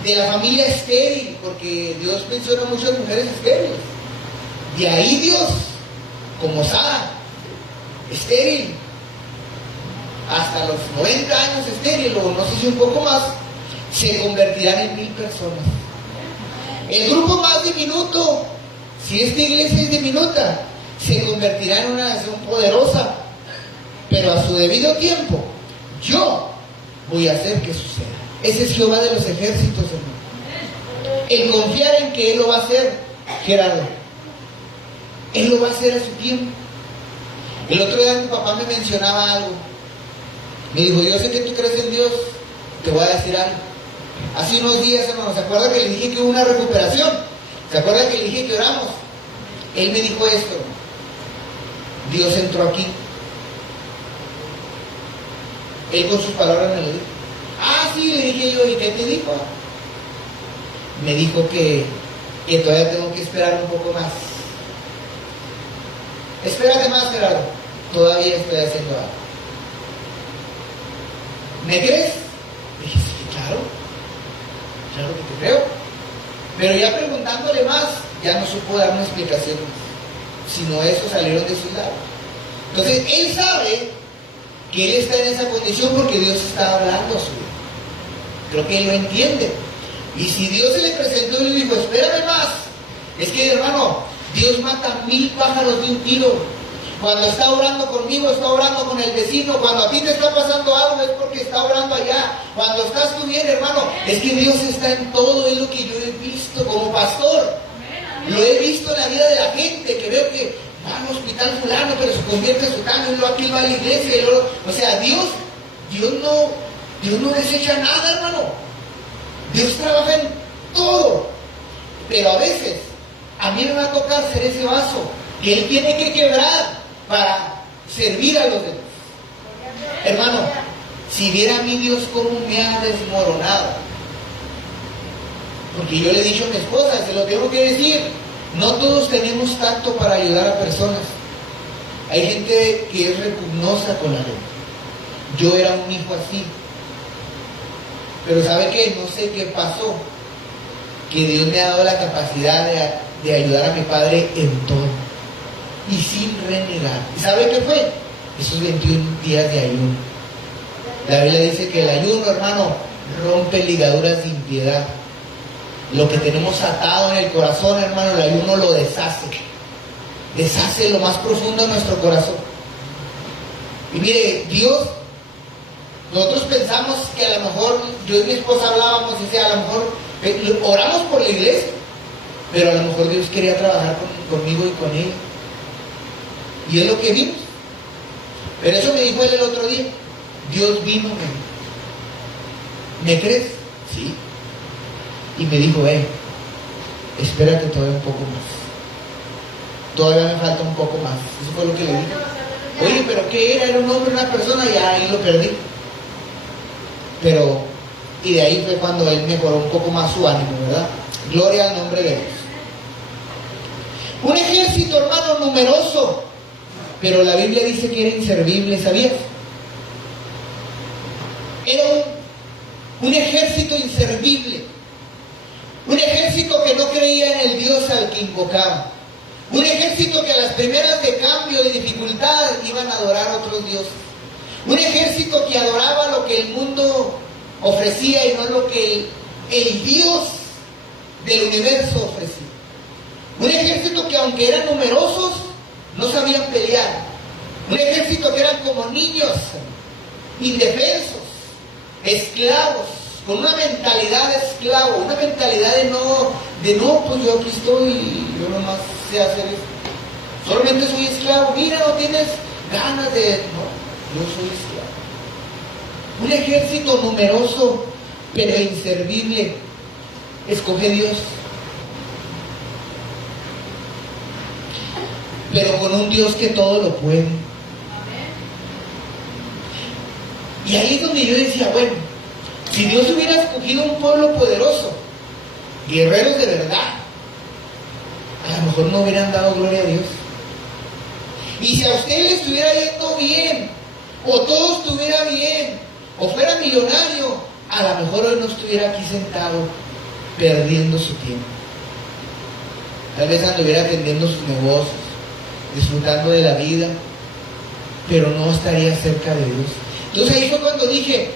de la familia estéril, porque Dios menciona a muchas mujeres estériles. De ahí Dios, como Sara, estéril, hasta los 90 años estéril, o no sé si un poco más, se convertirán en 1000 personas. El grupo más diminuto, si esta iglesia es diminuta, se convertirá en una nación poderosa. Pero a su debido tiempo, yo voy a hacer que suceda. Ese es Jehová de los ejércitos, hermano. El confiar en que Él lo va a hacer, Gerardo. Él lo va a hacer a su tiempo. El otro día mi papá me mencionaba algo. Me dijo, yo sé que tú crees en Dios, te voy a decir algo. Hace unos días, hermano, ¿se acuerda que le dije que hubo una recuperación? ¿Se acuerda que le dije que oramos? Él me dijo esto: Dios entró aquí. Él con sus palabras me lo dijo. Ah, sí, le dije yo, ¿y qué te dijo? Me dijo que todavía tengo que esperar un poco más. Espérate más, Gerardo. Todavía estoy haciendo algo. ¿Me crees? Dije, sí, claro. Claro que te creo. Pero ya preguntándole más, ya no supo dar una explicación más. Sino eso salieron de su lado. Entonces, él sabe que él está en esa condición porque Dios está hablando a su vida. Creo que él lo entiende. Y si Dios se le presentó y le dijo, espérame más, es que, hermano, Dios mata 1000 pájaros de un tiro. Cuando está orando conmigo, está orando con el vecino. Cuando a ti te está pasando algo, es porque está orando allá. Cuando estás tú bien, hermano, es que Dios está en todo. Es lo que yo he visto como pastor. Lo he visto en la vida de la gente, que veo que va al hospital fulano, pero se convierte en sultano, y luego aquí va a la iglesia, y luego, o sea, Dios no desecha nada, hermano. Dios trabaja en todo. Pero a veces, a mí me va a tocar ser ese vaso que Él tiene que quebrar para servir a los demás. Hermano, si viera a mi Dios cómo me ha desmoronado. Porque yo le he dicho a mi esposa, se lo tengo que decir, no todos tenemos tacto para ayudar a personas. Hay gente que es repugnosa con la ley. Yo era un hijo así. Pero ¿sabe qué? No sé qué pasó. Que Dios me ha dado la capacidad de ayudar a mi padre en todo. Y sin renegar. ¿Y sabe qué fue? esos 21 días de ayuno. La Biblia dice que el ayuno, hermano, rompe ligaduras de impiedad. Lo que tenemos atado en el corazón, hermano, el ayuno lo deshace. Deshace lo más profundo de nuestro corazón. Y mire, Dios, nosotros pensamos que a lo mejor, yo y mi esposa hablábamos y decía, a lo mejor oramos por la iglesia, pero a lo mejor Dios quería trabajar conmigo y con ella. Y es lo que vimos. Pero eso me dijo él el otro día. Dios vino, ¿me crees? Sí. Y me dijo, espérate todavía un poco más. Todavía me falta un poco más. Eso fue lo que le dije. Oye, pero ¿qué era? Era un hombre, una persona, y ahí lo perdí. Pero, y de ahí fue cuando él mejoró un poco más su ánimo, ¿verdad? Gloria al nombre de Dios. Un ejército, hermano, numeroso, pero la Biblia dice que era inservible, ¿sabías? Era un ejército inservible, un ejército que no creía en el Dios al que invocaba, un ejército que a las primeras de cambio, de dificultad, iban a adorar a otros dioses, un ejército que adoraba lo que el mundo ofrecía y no lo que el Dios del universo ofrecía. Un ejército que, aunque eran numerosos, no sabían pelear. Un ejército que eran como niños, indefensos, esclavos, con una mentalidad de esclavo, una mentalidad de no, pues yo aquí estoy y yo nomás sé hacer esto. Solamente soy esclavo. Mira, no tienes ganas de... No, yo soy esclavo. Un ejército numeroso, pero inservible, escoge Dios. Pero con un Dios que todo lo puede. Y ahí es donde yo decía, bueno, si Dios hubiera escogido un pueblo poderoso, guerreros de verdad, a lo mejor no hubieran dado gloria a Dios. Y si a usted le estuviera yendo bien, o todo estuviera bien, o fuera millonario, a lo mejor hoy no estuviera aquí sentado perdiendo su tiempo. Tal vez anduviera atendiendo sus negocios, disfrutando de la vida, pero no estaría cerca de Dios. Entonces ahí fue cuando dije,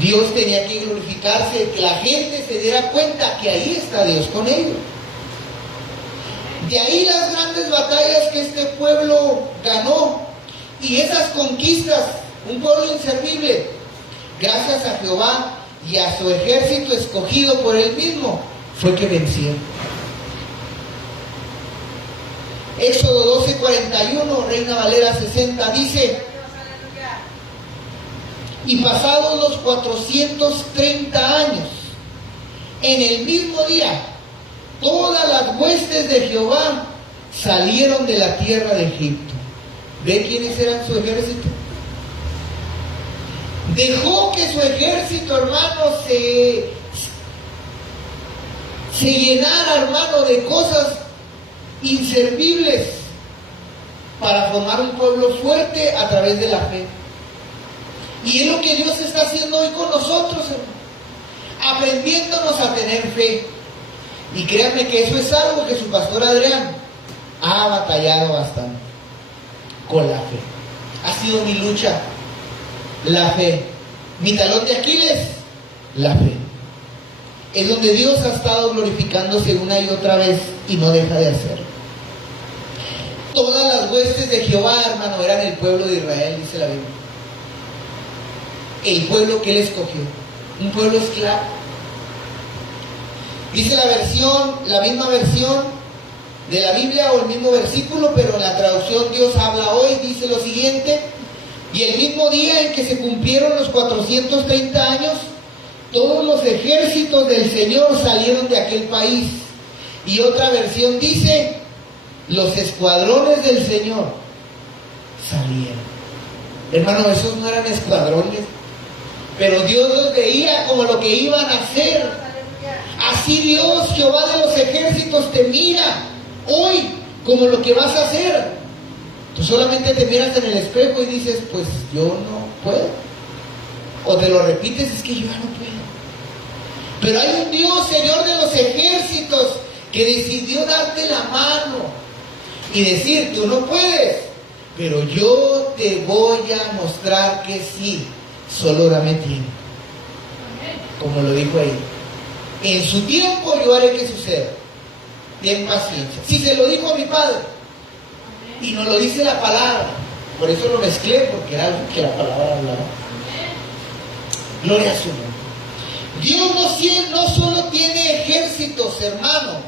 Dios tenía que glorificarse, que la gente se diera cuenta que ahí está Dios con ellos. De ahí las grandes batallas que este pueblo ganó y esas conquistas, un pueblo inservible, gracias a Jehová y a su ejército escogido por él mismo, fue que vencieron. Éxodo 12:41, Reina Valera 60, dice: y pasados los 430 años, en el mismo día, todas las huestes de Jehová salieron de la tierra de Egipto. ¿Ve quiénes eran su ejército? Dejó que su ejército, hermano, se llenara, hermano, de cosas inservibles para formar un pueblo fuerte a través de la fe. Y es lo que Dios está haciendo hoy con nosotros, hermano, aprendiéndonos a tener fe. Y créanme que eso es algo que su pastor Adrián ha batallado bastante con la fe. Ha sido mi lucha, la fe. Mi talón de Aquiles, la fe. Es donde Dios ha estado glorificándose una y otra vez y no deja de hacerlo. Todas las huestes de Jehová, hermano, eran el pueblo de Israel, dice la Biblia. El pueblo que él escogió, un pueblo esclavo. Dice la misma versión de la Biblia o el mismo versículo, pero en la traducción Dios habla hoy, dice lo siguiente: y el mismo día en que se cumplieron los 430 años, todos los ejércitos del Señor salieron de aquel país. Y otra versión dice: los escuadrones del Señor salieron. Hermano, esos no eran escuadrones, pero Dios los veía como lo que iban a hacer. Así Dios, Jehová de los ejércitos, te mira hoy como lo que vas a hacer. Tú solamente te miras en el espejo y dices, pues yo no puedo. O te lo repites, es que yo ya no puedo. Pero hay un Dios, Señor de los ejércitos, que decidió darte la mano y decir, tú no puedes, pero yo te voy a mostrar que sí, solo dame tiempo. Como lo dijo ahí. En su tiempo yo haré que suceda. Ten paciencia. Si se lo dijo a mi padre, y nos lo dice la palabra, por eso lo mezclé, porque era algo que la palabra hablaba. Gloria a su nombre. Dios no solo tiene ejércitos, hermano,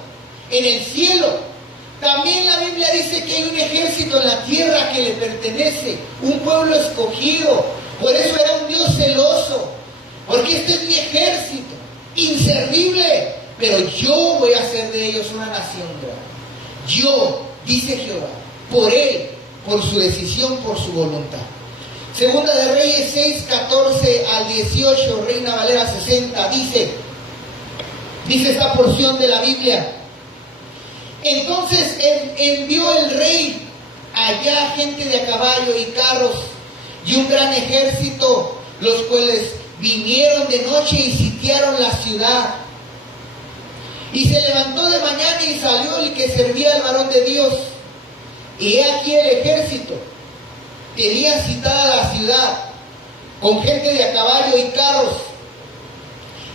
en el cielo. También la Biblia dice que hay un ejército en la tierra que le pertenece, un pueblo escogido. Por eso era un Dios celoso, porque este es mi ejército, inservible, pero yo voy a hacer de ellos una nación grande. Yo, dice Jehová, por él, por su decisión, por su voluntad. Segunda de Reyes 6, 14 al 18, Reina Valera 60, dice esta porción de la Biblia. Entonces envió el rey allá gente de a caballo y carros y un gran ejército, los cuales vinieron de noche y sitiaron la ciudad. Y se levantó de mañana y salió el que servía al varón de Dios. Y he aquí el ejército tenía citada la ciudad con gente de a caballo y carros.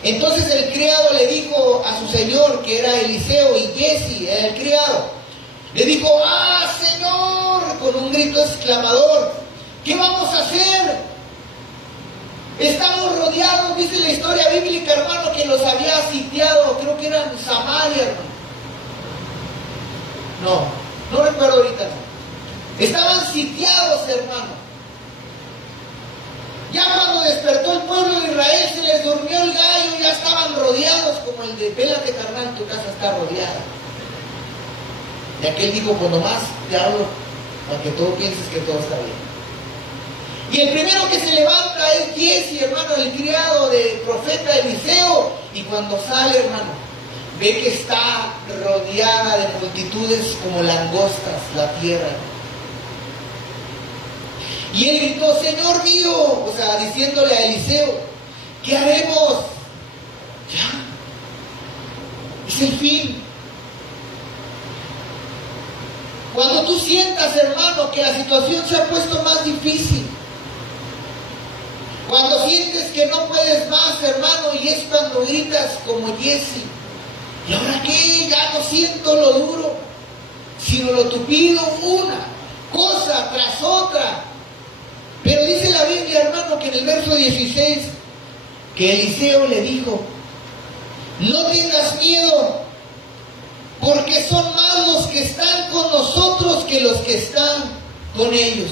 Entonces el criado le dijo a su señor, que era Eliseo, y Giezi era el criado, le dijo: ¡ah, Señor! Con un grito exclamador, ¿qué vamos a hacer? Estamos rodeados, dice la historia bíblica, hermano, que los había sitiado, creo que eran Samaria, hermano. No recuerdo ahorita, no. Estaban sitiados, hermano. Ya cuando despertó el pueblo de Israel, se les durmió el gallo, ya estaban rodeados, como el de pélate, carnal, tu casa está rodeada. Y aquel dijo: pues nomás te hablo para que tú pienses que todo está bien. Y el primero que se levanta es Giezi, hermano, el criado del profeta Eliseo. Y cuando sale, hermano, ve que está rodeada de multitudes como langostas la tierra. Y él gritó: Señor mío, o sea, diciéndole a Eliseo, ¿qué haremos? Ya, es el fin. Cuando tú sientas, hermano, que la situación se ha puesto más difícil, cuando sientes que no puedes más, hermano, y es cuando gritas como Giezi: ¿y ahora qué? Ya no siento lo duro, sino lo tupido, una cosa tras otra. Pero dice la Biblia, hermano, que en el verso 16, que Eliseo le dijo: no tengas miedo, porque son más los que están con nosotros que los que están con ellos.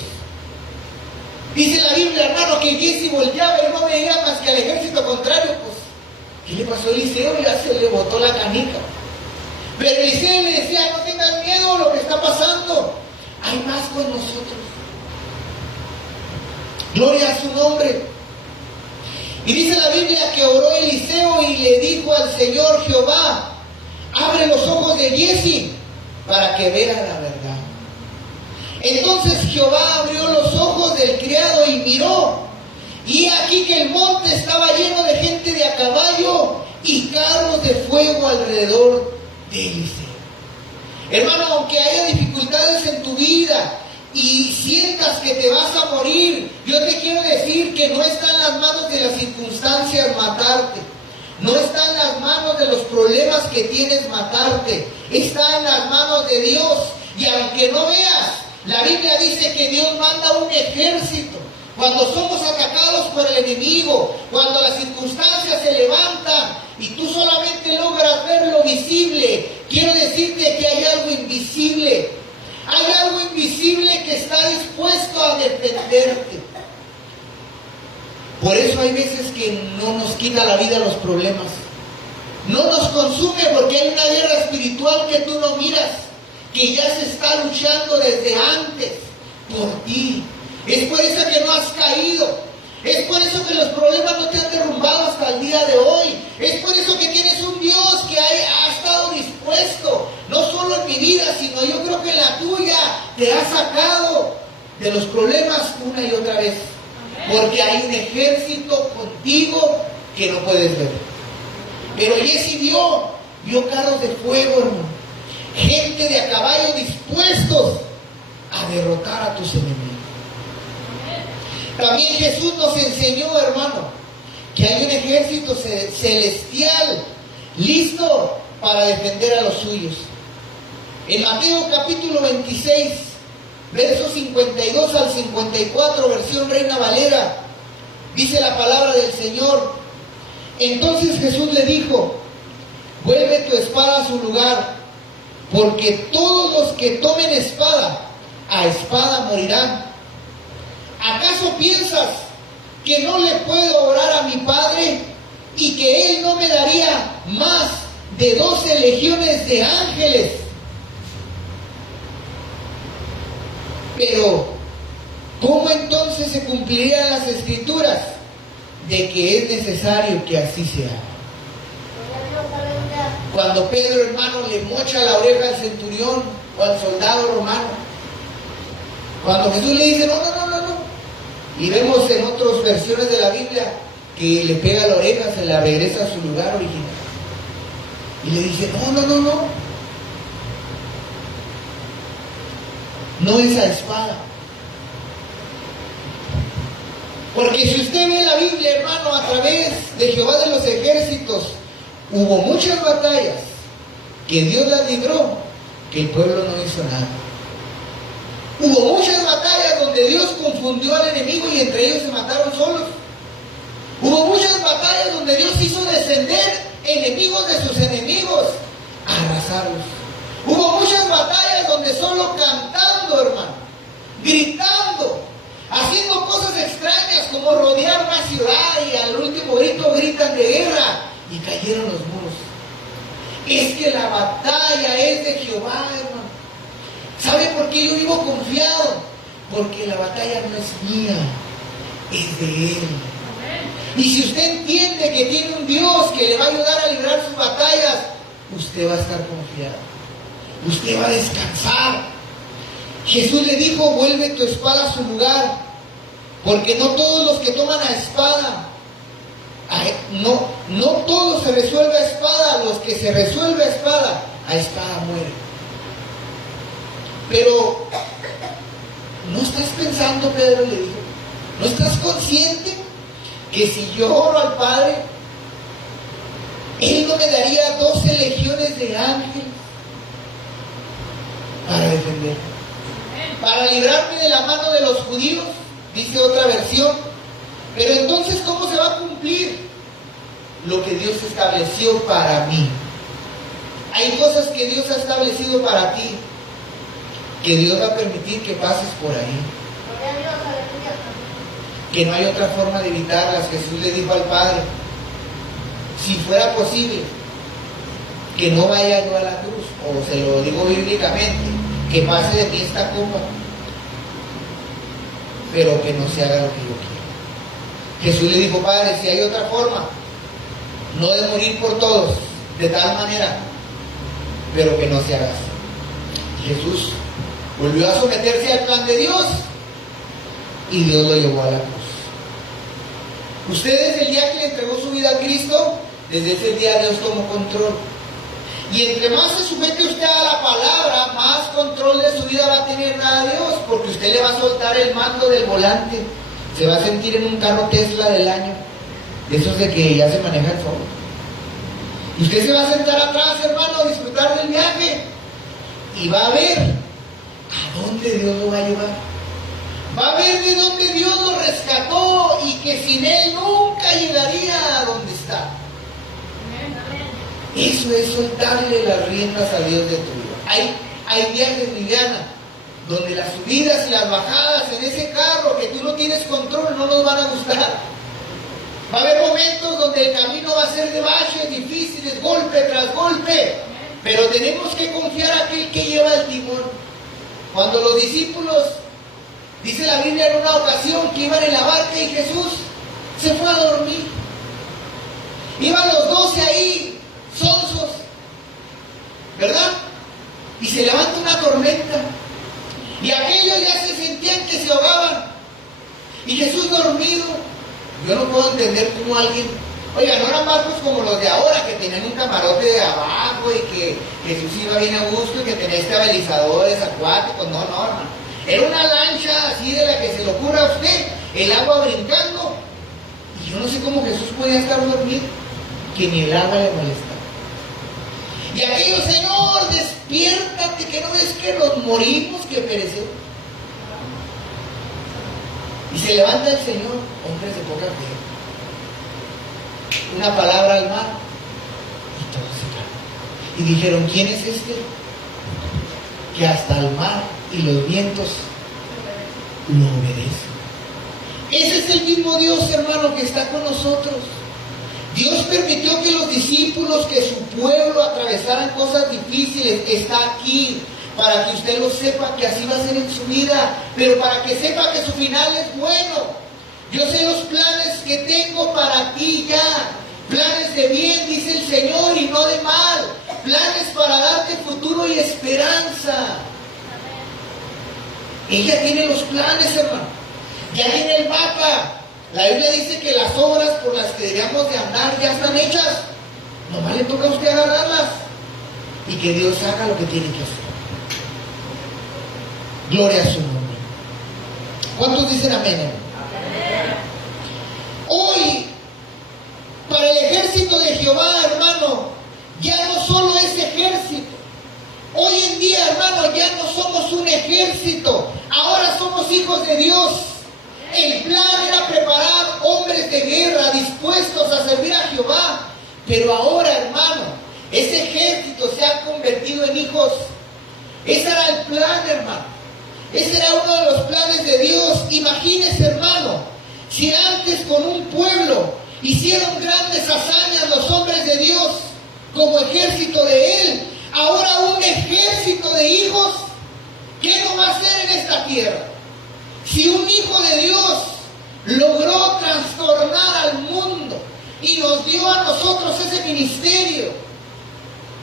Dice la Biblia, hermano, que Giezi volteaba y no veía más que al ejército contrario. Pues, ¿qué le pasó a Eliseo? Ya se le botó la canica. Pero Eliseo le decía: no tengas miedo, lo que está pasando, hay más con nosotros. Gloria a su nombre. Y dice la Biblia que oró Eliseo y le dijo al Señor Jehová: abre los ojos de Giezi para que vea la verdad. Entonces Jehová abrió los ojos del criado y miró, y aquí que el monte estaba lleno de gente de a caballo y carros de fuego alrededor de Eliseo. Hermano, aunque haya dificultades en tu vida y sientas que te vas a morir, yo te quiero decir que no está en las manos de las circunstancias matarte. No está en las manos de los problemas que tienes matarte. Está en las manos de Dios. Y aunque no veas, la Biblia dice que Dios manda un ejército. Cuando somos atacados por el enemigo, cuando las circunstancias se levantan y tú solamente logras ver lo visible, quiero decirte que hay algo invisible. Hay algo invisible que está dispuesto a defenderte. Por eso hay veces que no nos quita la vida los problemas. No nos consume porque hay una guerra espiritual que tú no miras, que ya se está luchando desde antes por ti. Es por eso que no has caído. Es por eso que los problemas no te han derrumbado hasta el día de hoy. Es por eso que tienes un Dios que ha estado dispuesto, no solo en mi vida, sino yo creo que en la tuya, te ha sacado de los problemas una y otra vez. Porque hay un ejército contigo que no puedes ver. Pero Giezi vio carros de fuego, hermano. Gente de a caballo dispuestos a derrotar a tus enemigos. También Jesús nos enseñó, hermano, que hay un ejército celestial listo para defender a los suyos. En Mateo capítulo 26, versos 52 al 54, versión Reina Valera, dice la palabra del Señor: entonces Jesús le dijo, vuelve tu espada a su lugar, porque todos los que tomen espada, a espada morirán. ¿Acaso piensas que no le puedo orar a mi Padre y que Él no me daría más de 12 legiones de ángeles? Pero, ¿cómo entonces se cumplirían las escrituras de que es necesario que así sea? Cuando Pedro, hermano, le mocha la oreja al centurión o al soldado romano, cuando Jesús le dice, no, y vemos en otras versiones de la Biblia que le pega la oreja, se la regresa a su lugar original, y le dice, no es a espada. Porque si usted ve la Biblia, hermano, a través de Jehová de los ejércitos, hubo muchas batallas que Dios las libró, que el pueblo no hizo nada. Hubo muchas batallas donde Dios confundió al enemigo y entre ellos se mataron solos. Hubo muchas batallas donde Dios hizo descender enemigos de sus enemigos a arrasarlos. Hubo muchas batallas donde solo cantando, hermano, gritando, haciendo cosas extrañas como rodear una ciudad y al último grito gritan de guerra y cayeron los muros. Es que la batalla es de Jehová, hermano. ¿Sabe por qué yo vivo confiado? Porque la batalla no es mía, es de Él. Y si usted entiende que tiene un Dios que le va a ayudar a librar sus batallas, usted va a estar confiado. Usted va a descansar. Jesús le dijo, vuelve tu espada a su lugar, porque no todos los que toman a espada, no todo se resuelve a espada, los que se resuelve a espada mueren. Pero, ¿no estás pensando, Pedro le dijo, no estás consciente que si yo oro al Padre, Él no me daría 12 legiones de ángeles para defenderme, para librarme de la mano de los judíos? Dice otra versión. Pero entonces, ¿cómo se va a cumplir lo que Dios estableció para mí? Hay cosas que Dios ha establecido para ti, que Dios va a permitir que pases por ahí, que no hay otra forma de evitarlas. Jesús le dijo al Padre, si fuera posible, que no vaya yo a la cruz, o se lo digo bíblicamente, que pase de mí esta copa, pero que no se haga lo que yo quiero. Jesús le dijo, Padre, si hay otra forma, no de morir por todos, de tal manera, pero que no se haga así. Jesús volvió a someterse al plan de Dios y Dios lo llevó a la cruz. Usted desde el día que le entregó su vida a Cristo, desde ese día Dios tomó control. Y entre más se sujete usted a la palabra, más control de su vida va a tener a Dios, porque usted le va a soltar el mando del volante. Se va a sentir en un carro Tesla del año, de esos de que ya se maneja el solo. Y usted se va a sentar atrás, hermano, a disfrutar del viaje, y va a ver a dónde Dios lo va a llevar. Va a ver de dónde Dios lo rescató y que sin Él nunca llegaría a donde está. Eso es soltarle las riendas a Dios de tu vida. Hay viajes, Viviana, donde las subidas y las bajadas en ese carro que tú no tienes control no nos van a gustar. Va a haber momentos donde el camino va a ser de baches difíciles, golpe tras golpe, pero tenemos que confiar a aquel que lleva el timón. Cuando los discípulos, dice la Biblia en una ocasión que iban en la barca y Jesús se fue a dormir. Iban los 12 ahí, sonsos, ¿verdad? Y se levanta una tormenta. Y aquellos ya se sentían que se ahogaban. Y Jesús dormido. Yo no puedo entender cómo alguien... Oiga, no eran barcos como los de ahora, que tenían un camarote de abajo y que Jesús iba bien a gusto y que tenía estabilizadores acuáticos. No, hermano. Era una lancha así de la que se le ocurra a usted, el agua brincando. Y yo no sé cómo Jesús podía estar dormido, que ni el agua le molestaba. Y aquello, Señor, despiértate, que no ves que nos morimos, que perecemos. Y se levanta el Señor, hombres de poca fe. Una palabra al mar, y todo se calma. Y dijeron, ¿quién es este? Que hasta el mar y los vientos lo obedecen. Ese es el mismo Dios, hermano, que está con nosotros. Dios permitió que los discípulos, que su pueblo atravesaran cosas difíciles. Está aquí para que usted lo sepa, que así va a ser en su vida, pero para que sepa que su final es bueno. Yo sé los planes que tengo para ti ya, planes de bien, dice el Señor, y no de mal, planes para darte futuro y esperanza. Ella tiene los planes, hermano, ya tiene el mapa. La Biblia dice que las obras por las que debíamos de andar ya están hechas. Nomás le toca a usted agarrarlas y que Dios haga lo que tiene que hacer. Gloria a su nombre. ¿Cuántos dicen amén? Amén. Hoy, para el ejército de Jehová, hermano, ya no solo es ejército. Hoy en día, hermano, ya no somos un ejército. Ahora somos hijos de Dios. El plan era preparar hombres de guerra dispuestos a servir a Jehová. Pero ahora, hermano, ese ejército se ha convertido en hijos. Ese era el plan, hermano. Ese era uno de los planes de Dios. Imagínese, hermano, si antes con un pueblo hicieron grandes hazañas los hombres de Dios como ejército de Él, ahora un ejército de hijos, ¿qué no va a hacer en esta tierra? Si un hijo de Dios logró trastornar al mundo y nos dio a nosotros ese ministerio,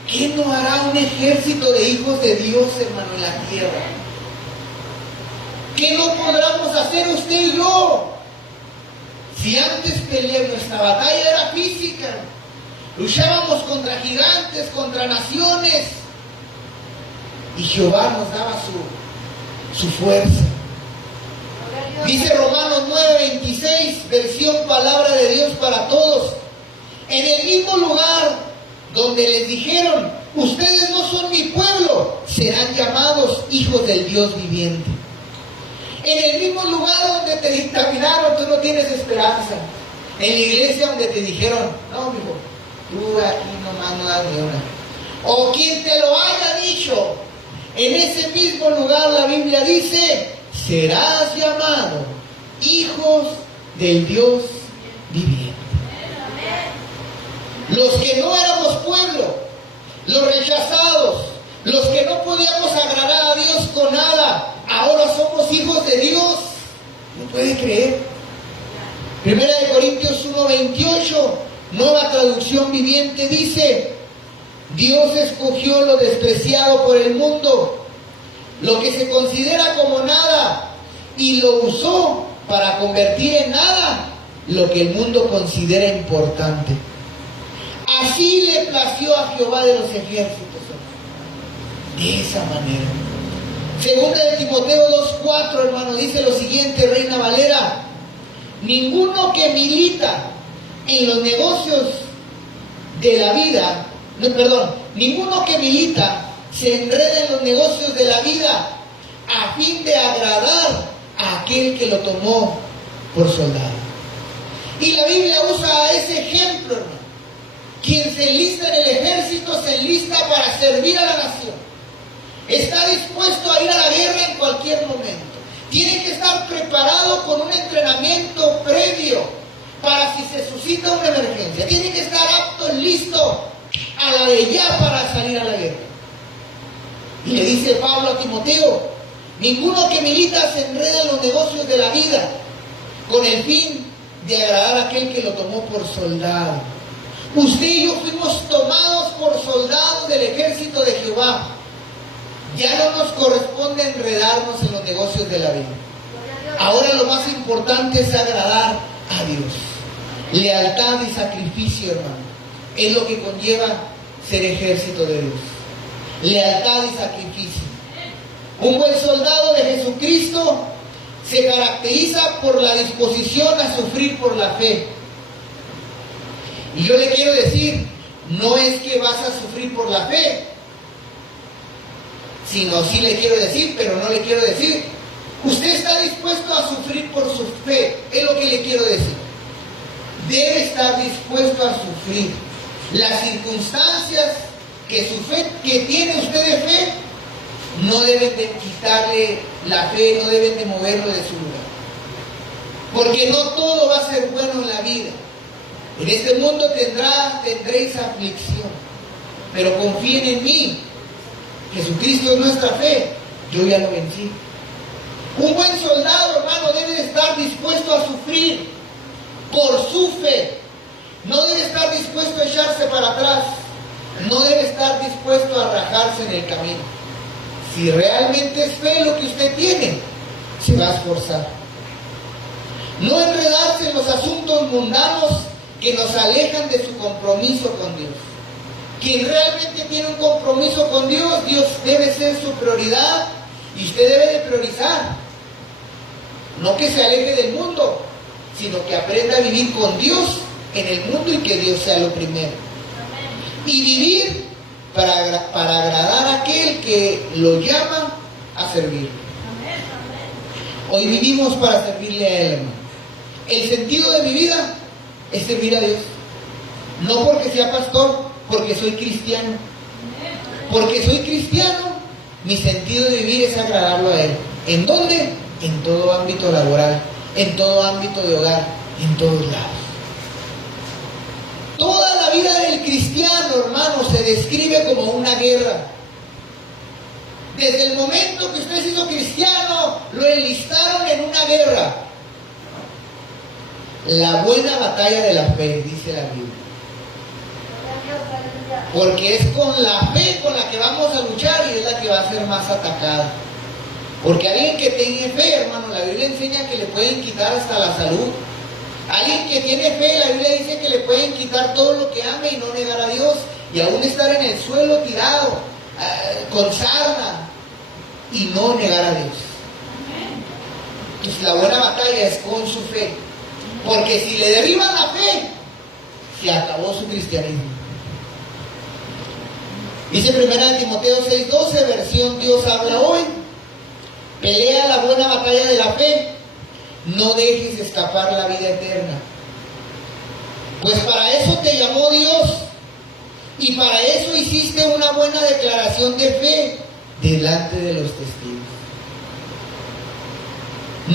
¿qué no hará un ejército de hijos de Dios, hermano, en la tierra? ¿Qué no podremos hacer usted y yo? Si antes nuestra batalla era física, luchábamos contra gigantes, contra naciones, y Jehová nos daba su fuerza. Dice Romanos 9:26, versión palabra de Dios para todos. En el mismo lugar donde les dijeron, ustedes no son mi pueblo, serán llamados hijos del Dios viviente. En el mismo lugar donde te dictaminaron, tú no tienes esperanza. En la iglesia donde te dijeron, no, hijo, tú aquí nomás no das ni una. O quien te lo haya dicho, en ese mismo lugar la Biblia dice, serás llamado hijos del Dios viviente. Los que no éramos pueblo, los rechazados, los que no podíamos agradar a Dios con nada, ahora somos hijos de Dios. ¿No puede creer? Primera de Corintios 1:28, nueva traducción viviente, dice, Dios escogió lo despreciado por el mundo, lo que se considera como nada, y lo usó para convertir en nada lo que el mundo considera importante. Así le plació a Jehová de los ejércitos. De esa manera. Segunda de Timoteo 2:4, hermano, dice lo siguiente, Reina Valera: ninguno que milita en los negocios de la vida, ninguno que milita se enreda en los negocios de la vida a fin de agradar a aquel que lo tomó por soldado. Y la Biblia usa ese ejemplo, hermano. Quien se enlista en el ejército se enlista para servir a la nación. Está dispuesto a ir a la guerra en cualquier momento. Tiene que estar preparado con un entrenamiento previo para si se suscita una emergencia. Tiene que estar apto, listo a la de ya para salir a la guerra. Y le dice Pablo a Timoteo: ninguno que milita se enreda en los negocios de la vida con el fin de agradar a aquel que lo tomó por soldado. Usted y yo fuimos tomados por soldados del ejército de Jehová. Ya no nos corresponde enredarnos en los negocios de la vida. Ahora lo más importante es agradar a Dios. Lealtad y sacrificio, hermano, es lo que conlleva ser ejército de Dios. Lealtad y sacrificio. Un buen soldado de Jesucristo se caracteriza por la disposición a sufrir por la fe. Y yo le quiero decir, no es que vas a sufrir por la fe, sino sí le quiero decir, pero no le quiero decir. Usted está dispuesto a sufrir por su fe, es lo que le quiero decir. Debe estar dispuesto a sufrir. Las circunstancias que tiene usted de fe no deben de quitarle la fe, no deben de moverlo de su lugar. Porque no todo va a ser bueno en la vida. En este mundo tendréis aflicción, pero confíen en mí. Jesucristo es nuestra fe, yo ya lo vencí. Un buen soldado, hermano, debe de estar dispuesto a sufrir por su fe. No debe estar dispuesto a echarse para atrás. No debe estar dispuesto a rajarse en el camino. Si realmente es fe lo que usted tiene, se va a esforzar. No enredarse en los asuntos mundanos que nos alejan de su compromiso con Dios. Quien realmente tiene un compromiso con Dios, Dios debe ser su prioridad y usted debe de priorizar. No que se aleje del mundo, sino que aprenda a vivir con Dios en el mundo y que Dios sea lo primero. Y vivir para agradar a aquel que lo llama a servir. Hoy vivimos para servirle a Él, hermano. El sentido de mi vida es servir a Dios. No porque sea pastor, porque soy cristiano. Porque soy cristiano, mi sentido de vivir es agradarlo a Él. ¿En dónde? En todo ámbito laboral, en todo ámbito de hogar, en todos lados. Toda la vida del cristiano, hermano, se describe como una guerra. Desde el momento que usted se hizo cristiano, lo enlistaron en una guerra. La buena batalla de la fe, dice la Biblia. Porque es con la fe con la que vamos a luchar y es la que va a ser más atacada. Porque alguien que tiene fe, hermano, la Biblia enseña que le pueden quitar hasta la salud. Alguien que tiene fe, la Biblia dice que le pueden quitar todo lo que ame y no negar a Dios. Y aún estar en el suelo tirado, con sarna, y no negar a Dios. Entonces la buena batalla es con su fe. Porque si le derriban la fe, se acabó su cristianismo. Dice 1 Timoteo 6:12, versión Dios habla hoy. Pelea la buena batalla de la fe. No dejes escapar la vida eterna. Pues para eso te llamó Dios. Y para eso hiciste una buena declaración de fe delante de los testigos.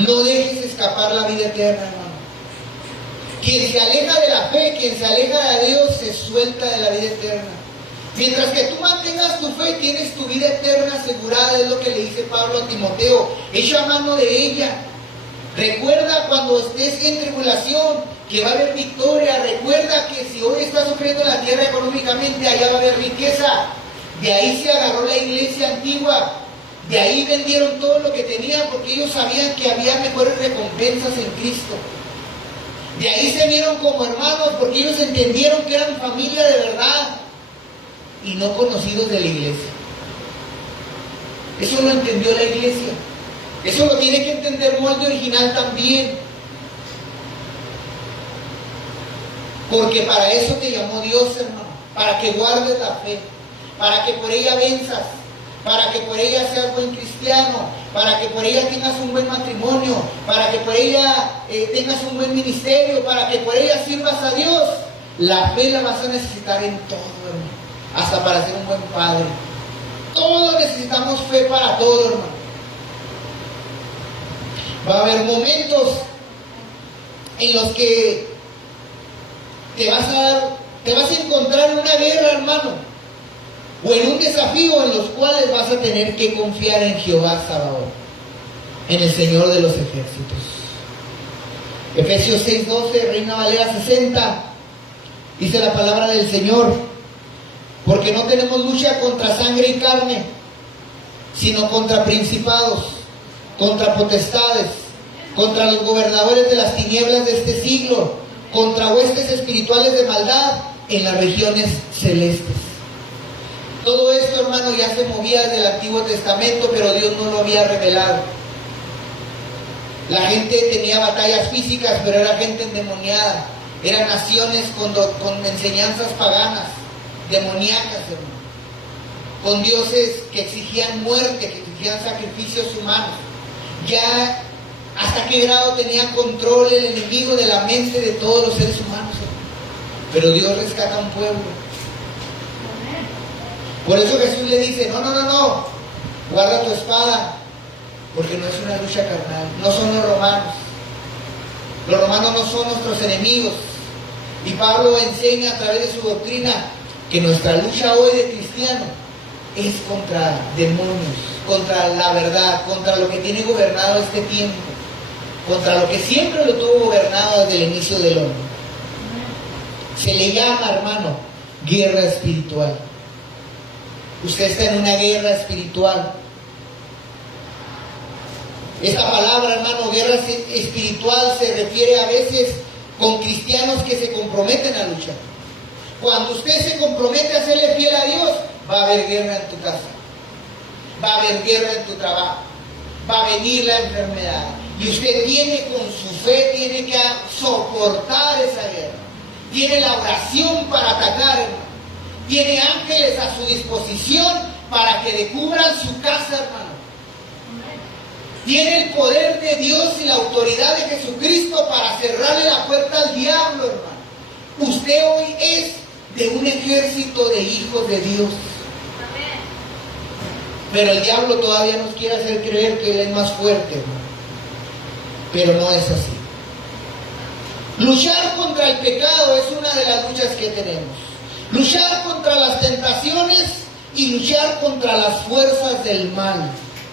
No dejes escapar la vida eterna, hermano. Quien se aleja de la fe, quien se aleja de Dios, se suelta de la vida eterna. Mientras que tú mantengas tu fe, tienes tu vida eterna asegurada, es lo que le dice Pablo a Timoteo. Echa mano de ella. Recuerda cuando estés en tribulación que va a haber victoria. Recuerda que si hoy estás sufriendo en la tierra económicamente, allá va a haber riqueza. De ahí se agarró la iglesia antigua. De ahí vendieron todo lo que tenían porque ellos sabían que había mejores recompensas en Cristo. De ahí se vieron como hermanos porque ellos entendieron que eran familia de verdad y no conocidos de la iglesia. Eso lo entendió la iglesia. Eso lo tiene que entender Molde Original también. Porque para eso te llamó Dios, hermano. Para que guardes la fe. Para que por ella venzas. Para que por ella seas buen cristiano. Para que por ella tengas un buen matrimonio. Para que por ella tengas un buen ministerio. Para que por ella sirvas a Dios. La fe la vas a necesitar en todo, hermano. Hasta para ser un buen padre. Todos necesitamos fe para todo, hermano. Va a haber momentos en los que te vas a encontrar en una guerra, hermano, o en un desafío en los cuales vas a tener que confiar en Jehová Sabaoth, en el Señor de los ejércitos. Efesios 6:12, Reina Valera 60, dice la palabra del Señor: porque no tenemos lucha contra sangre y carne, sino contra principados, contra potestades, contra los gobernadores de las tinieblas de este siglo, contra huestes espirituales de maldad en las regiones celestes. Todo esto, hermano, ya se movía desde el Antiguo Testamento, pero Dios no lo había revelado. La gente tenía batallas físicas, pero era gente endemoniada. Eran naciones con enseñanzas paganas, demoníacas, hermano. Con dioses que exigían muerte, que exigían sacrificios humanos. Ya hasta qué grado tenía control el enemigo de la mente de todos los seres humanos, hermano. Pero Dios rescata a un pueblo. Por eso Jesús le dice, no, guarda tu espada, porque no es una lucha carnal, no son los romanos. Los romanos no son nuestros enemigos. Y Pablo enseña a través de su doctrina que nuestra lucha hoy de cristiano es contra demonios, contra la verdad, contra lo que tiene gobernado este tiempo, contra lo que siempre lo tuvo gobernado desde el inicio del hombre. Se le llama, hermano, guerra espiritual. Usted está en una guerra espiritual. Esta palabra, hermano, guerra espiritual, se refiere a veces con cristianos que se comprometen a luchar. Cuando usted se compromete a serle fiel a Dios, va a haber guerra en tu casa, va a haber guerra en tu trabajo, va a venir la enfermedad, y usted tiene, con su fe, tiene que soportar esa guerra. Tiene la oración para atacar, hermano. Tiene ángeles a su disposición para que le cubran su casa, hermano. Tiene el poder de Dios y la autoridad de Jesucristo para cerrarle la puerta al diablo, hermano. Usted hoy es de un ejército de hijos de Dios. Pero el diablo todavía nos quiere hacer creer que Él es más fuerte, hermano. Pero no es así. Luchar contra el pecado es una de las luchas que tenemos. Luchar contra las tentaciones y luchar contra las fuerzas del mal.